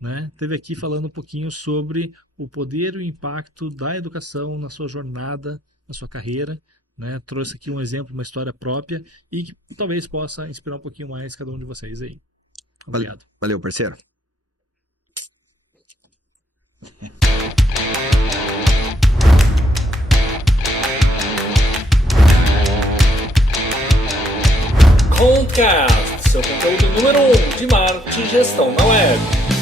né, esteve aqui falando um pouquinho sobre o poder e o impacto da educação na sua jornada, na sua carreira, né? Trouxe aqui um exemplo, uma história própria e que talvez possa inspirar um pouquinho mais cada um de vocês aí. Obrigado. Valeu, parceiro. Comcast, seu conteúdo número 1 de marketing e gestão na web.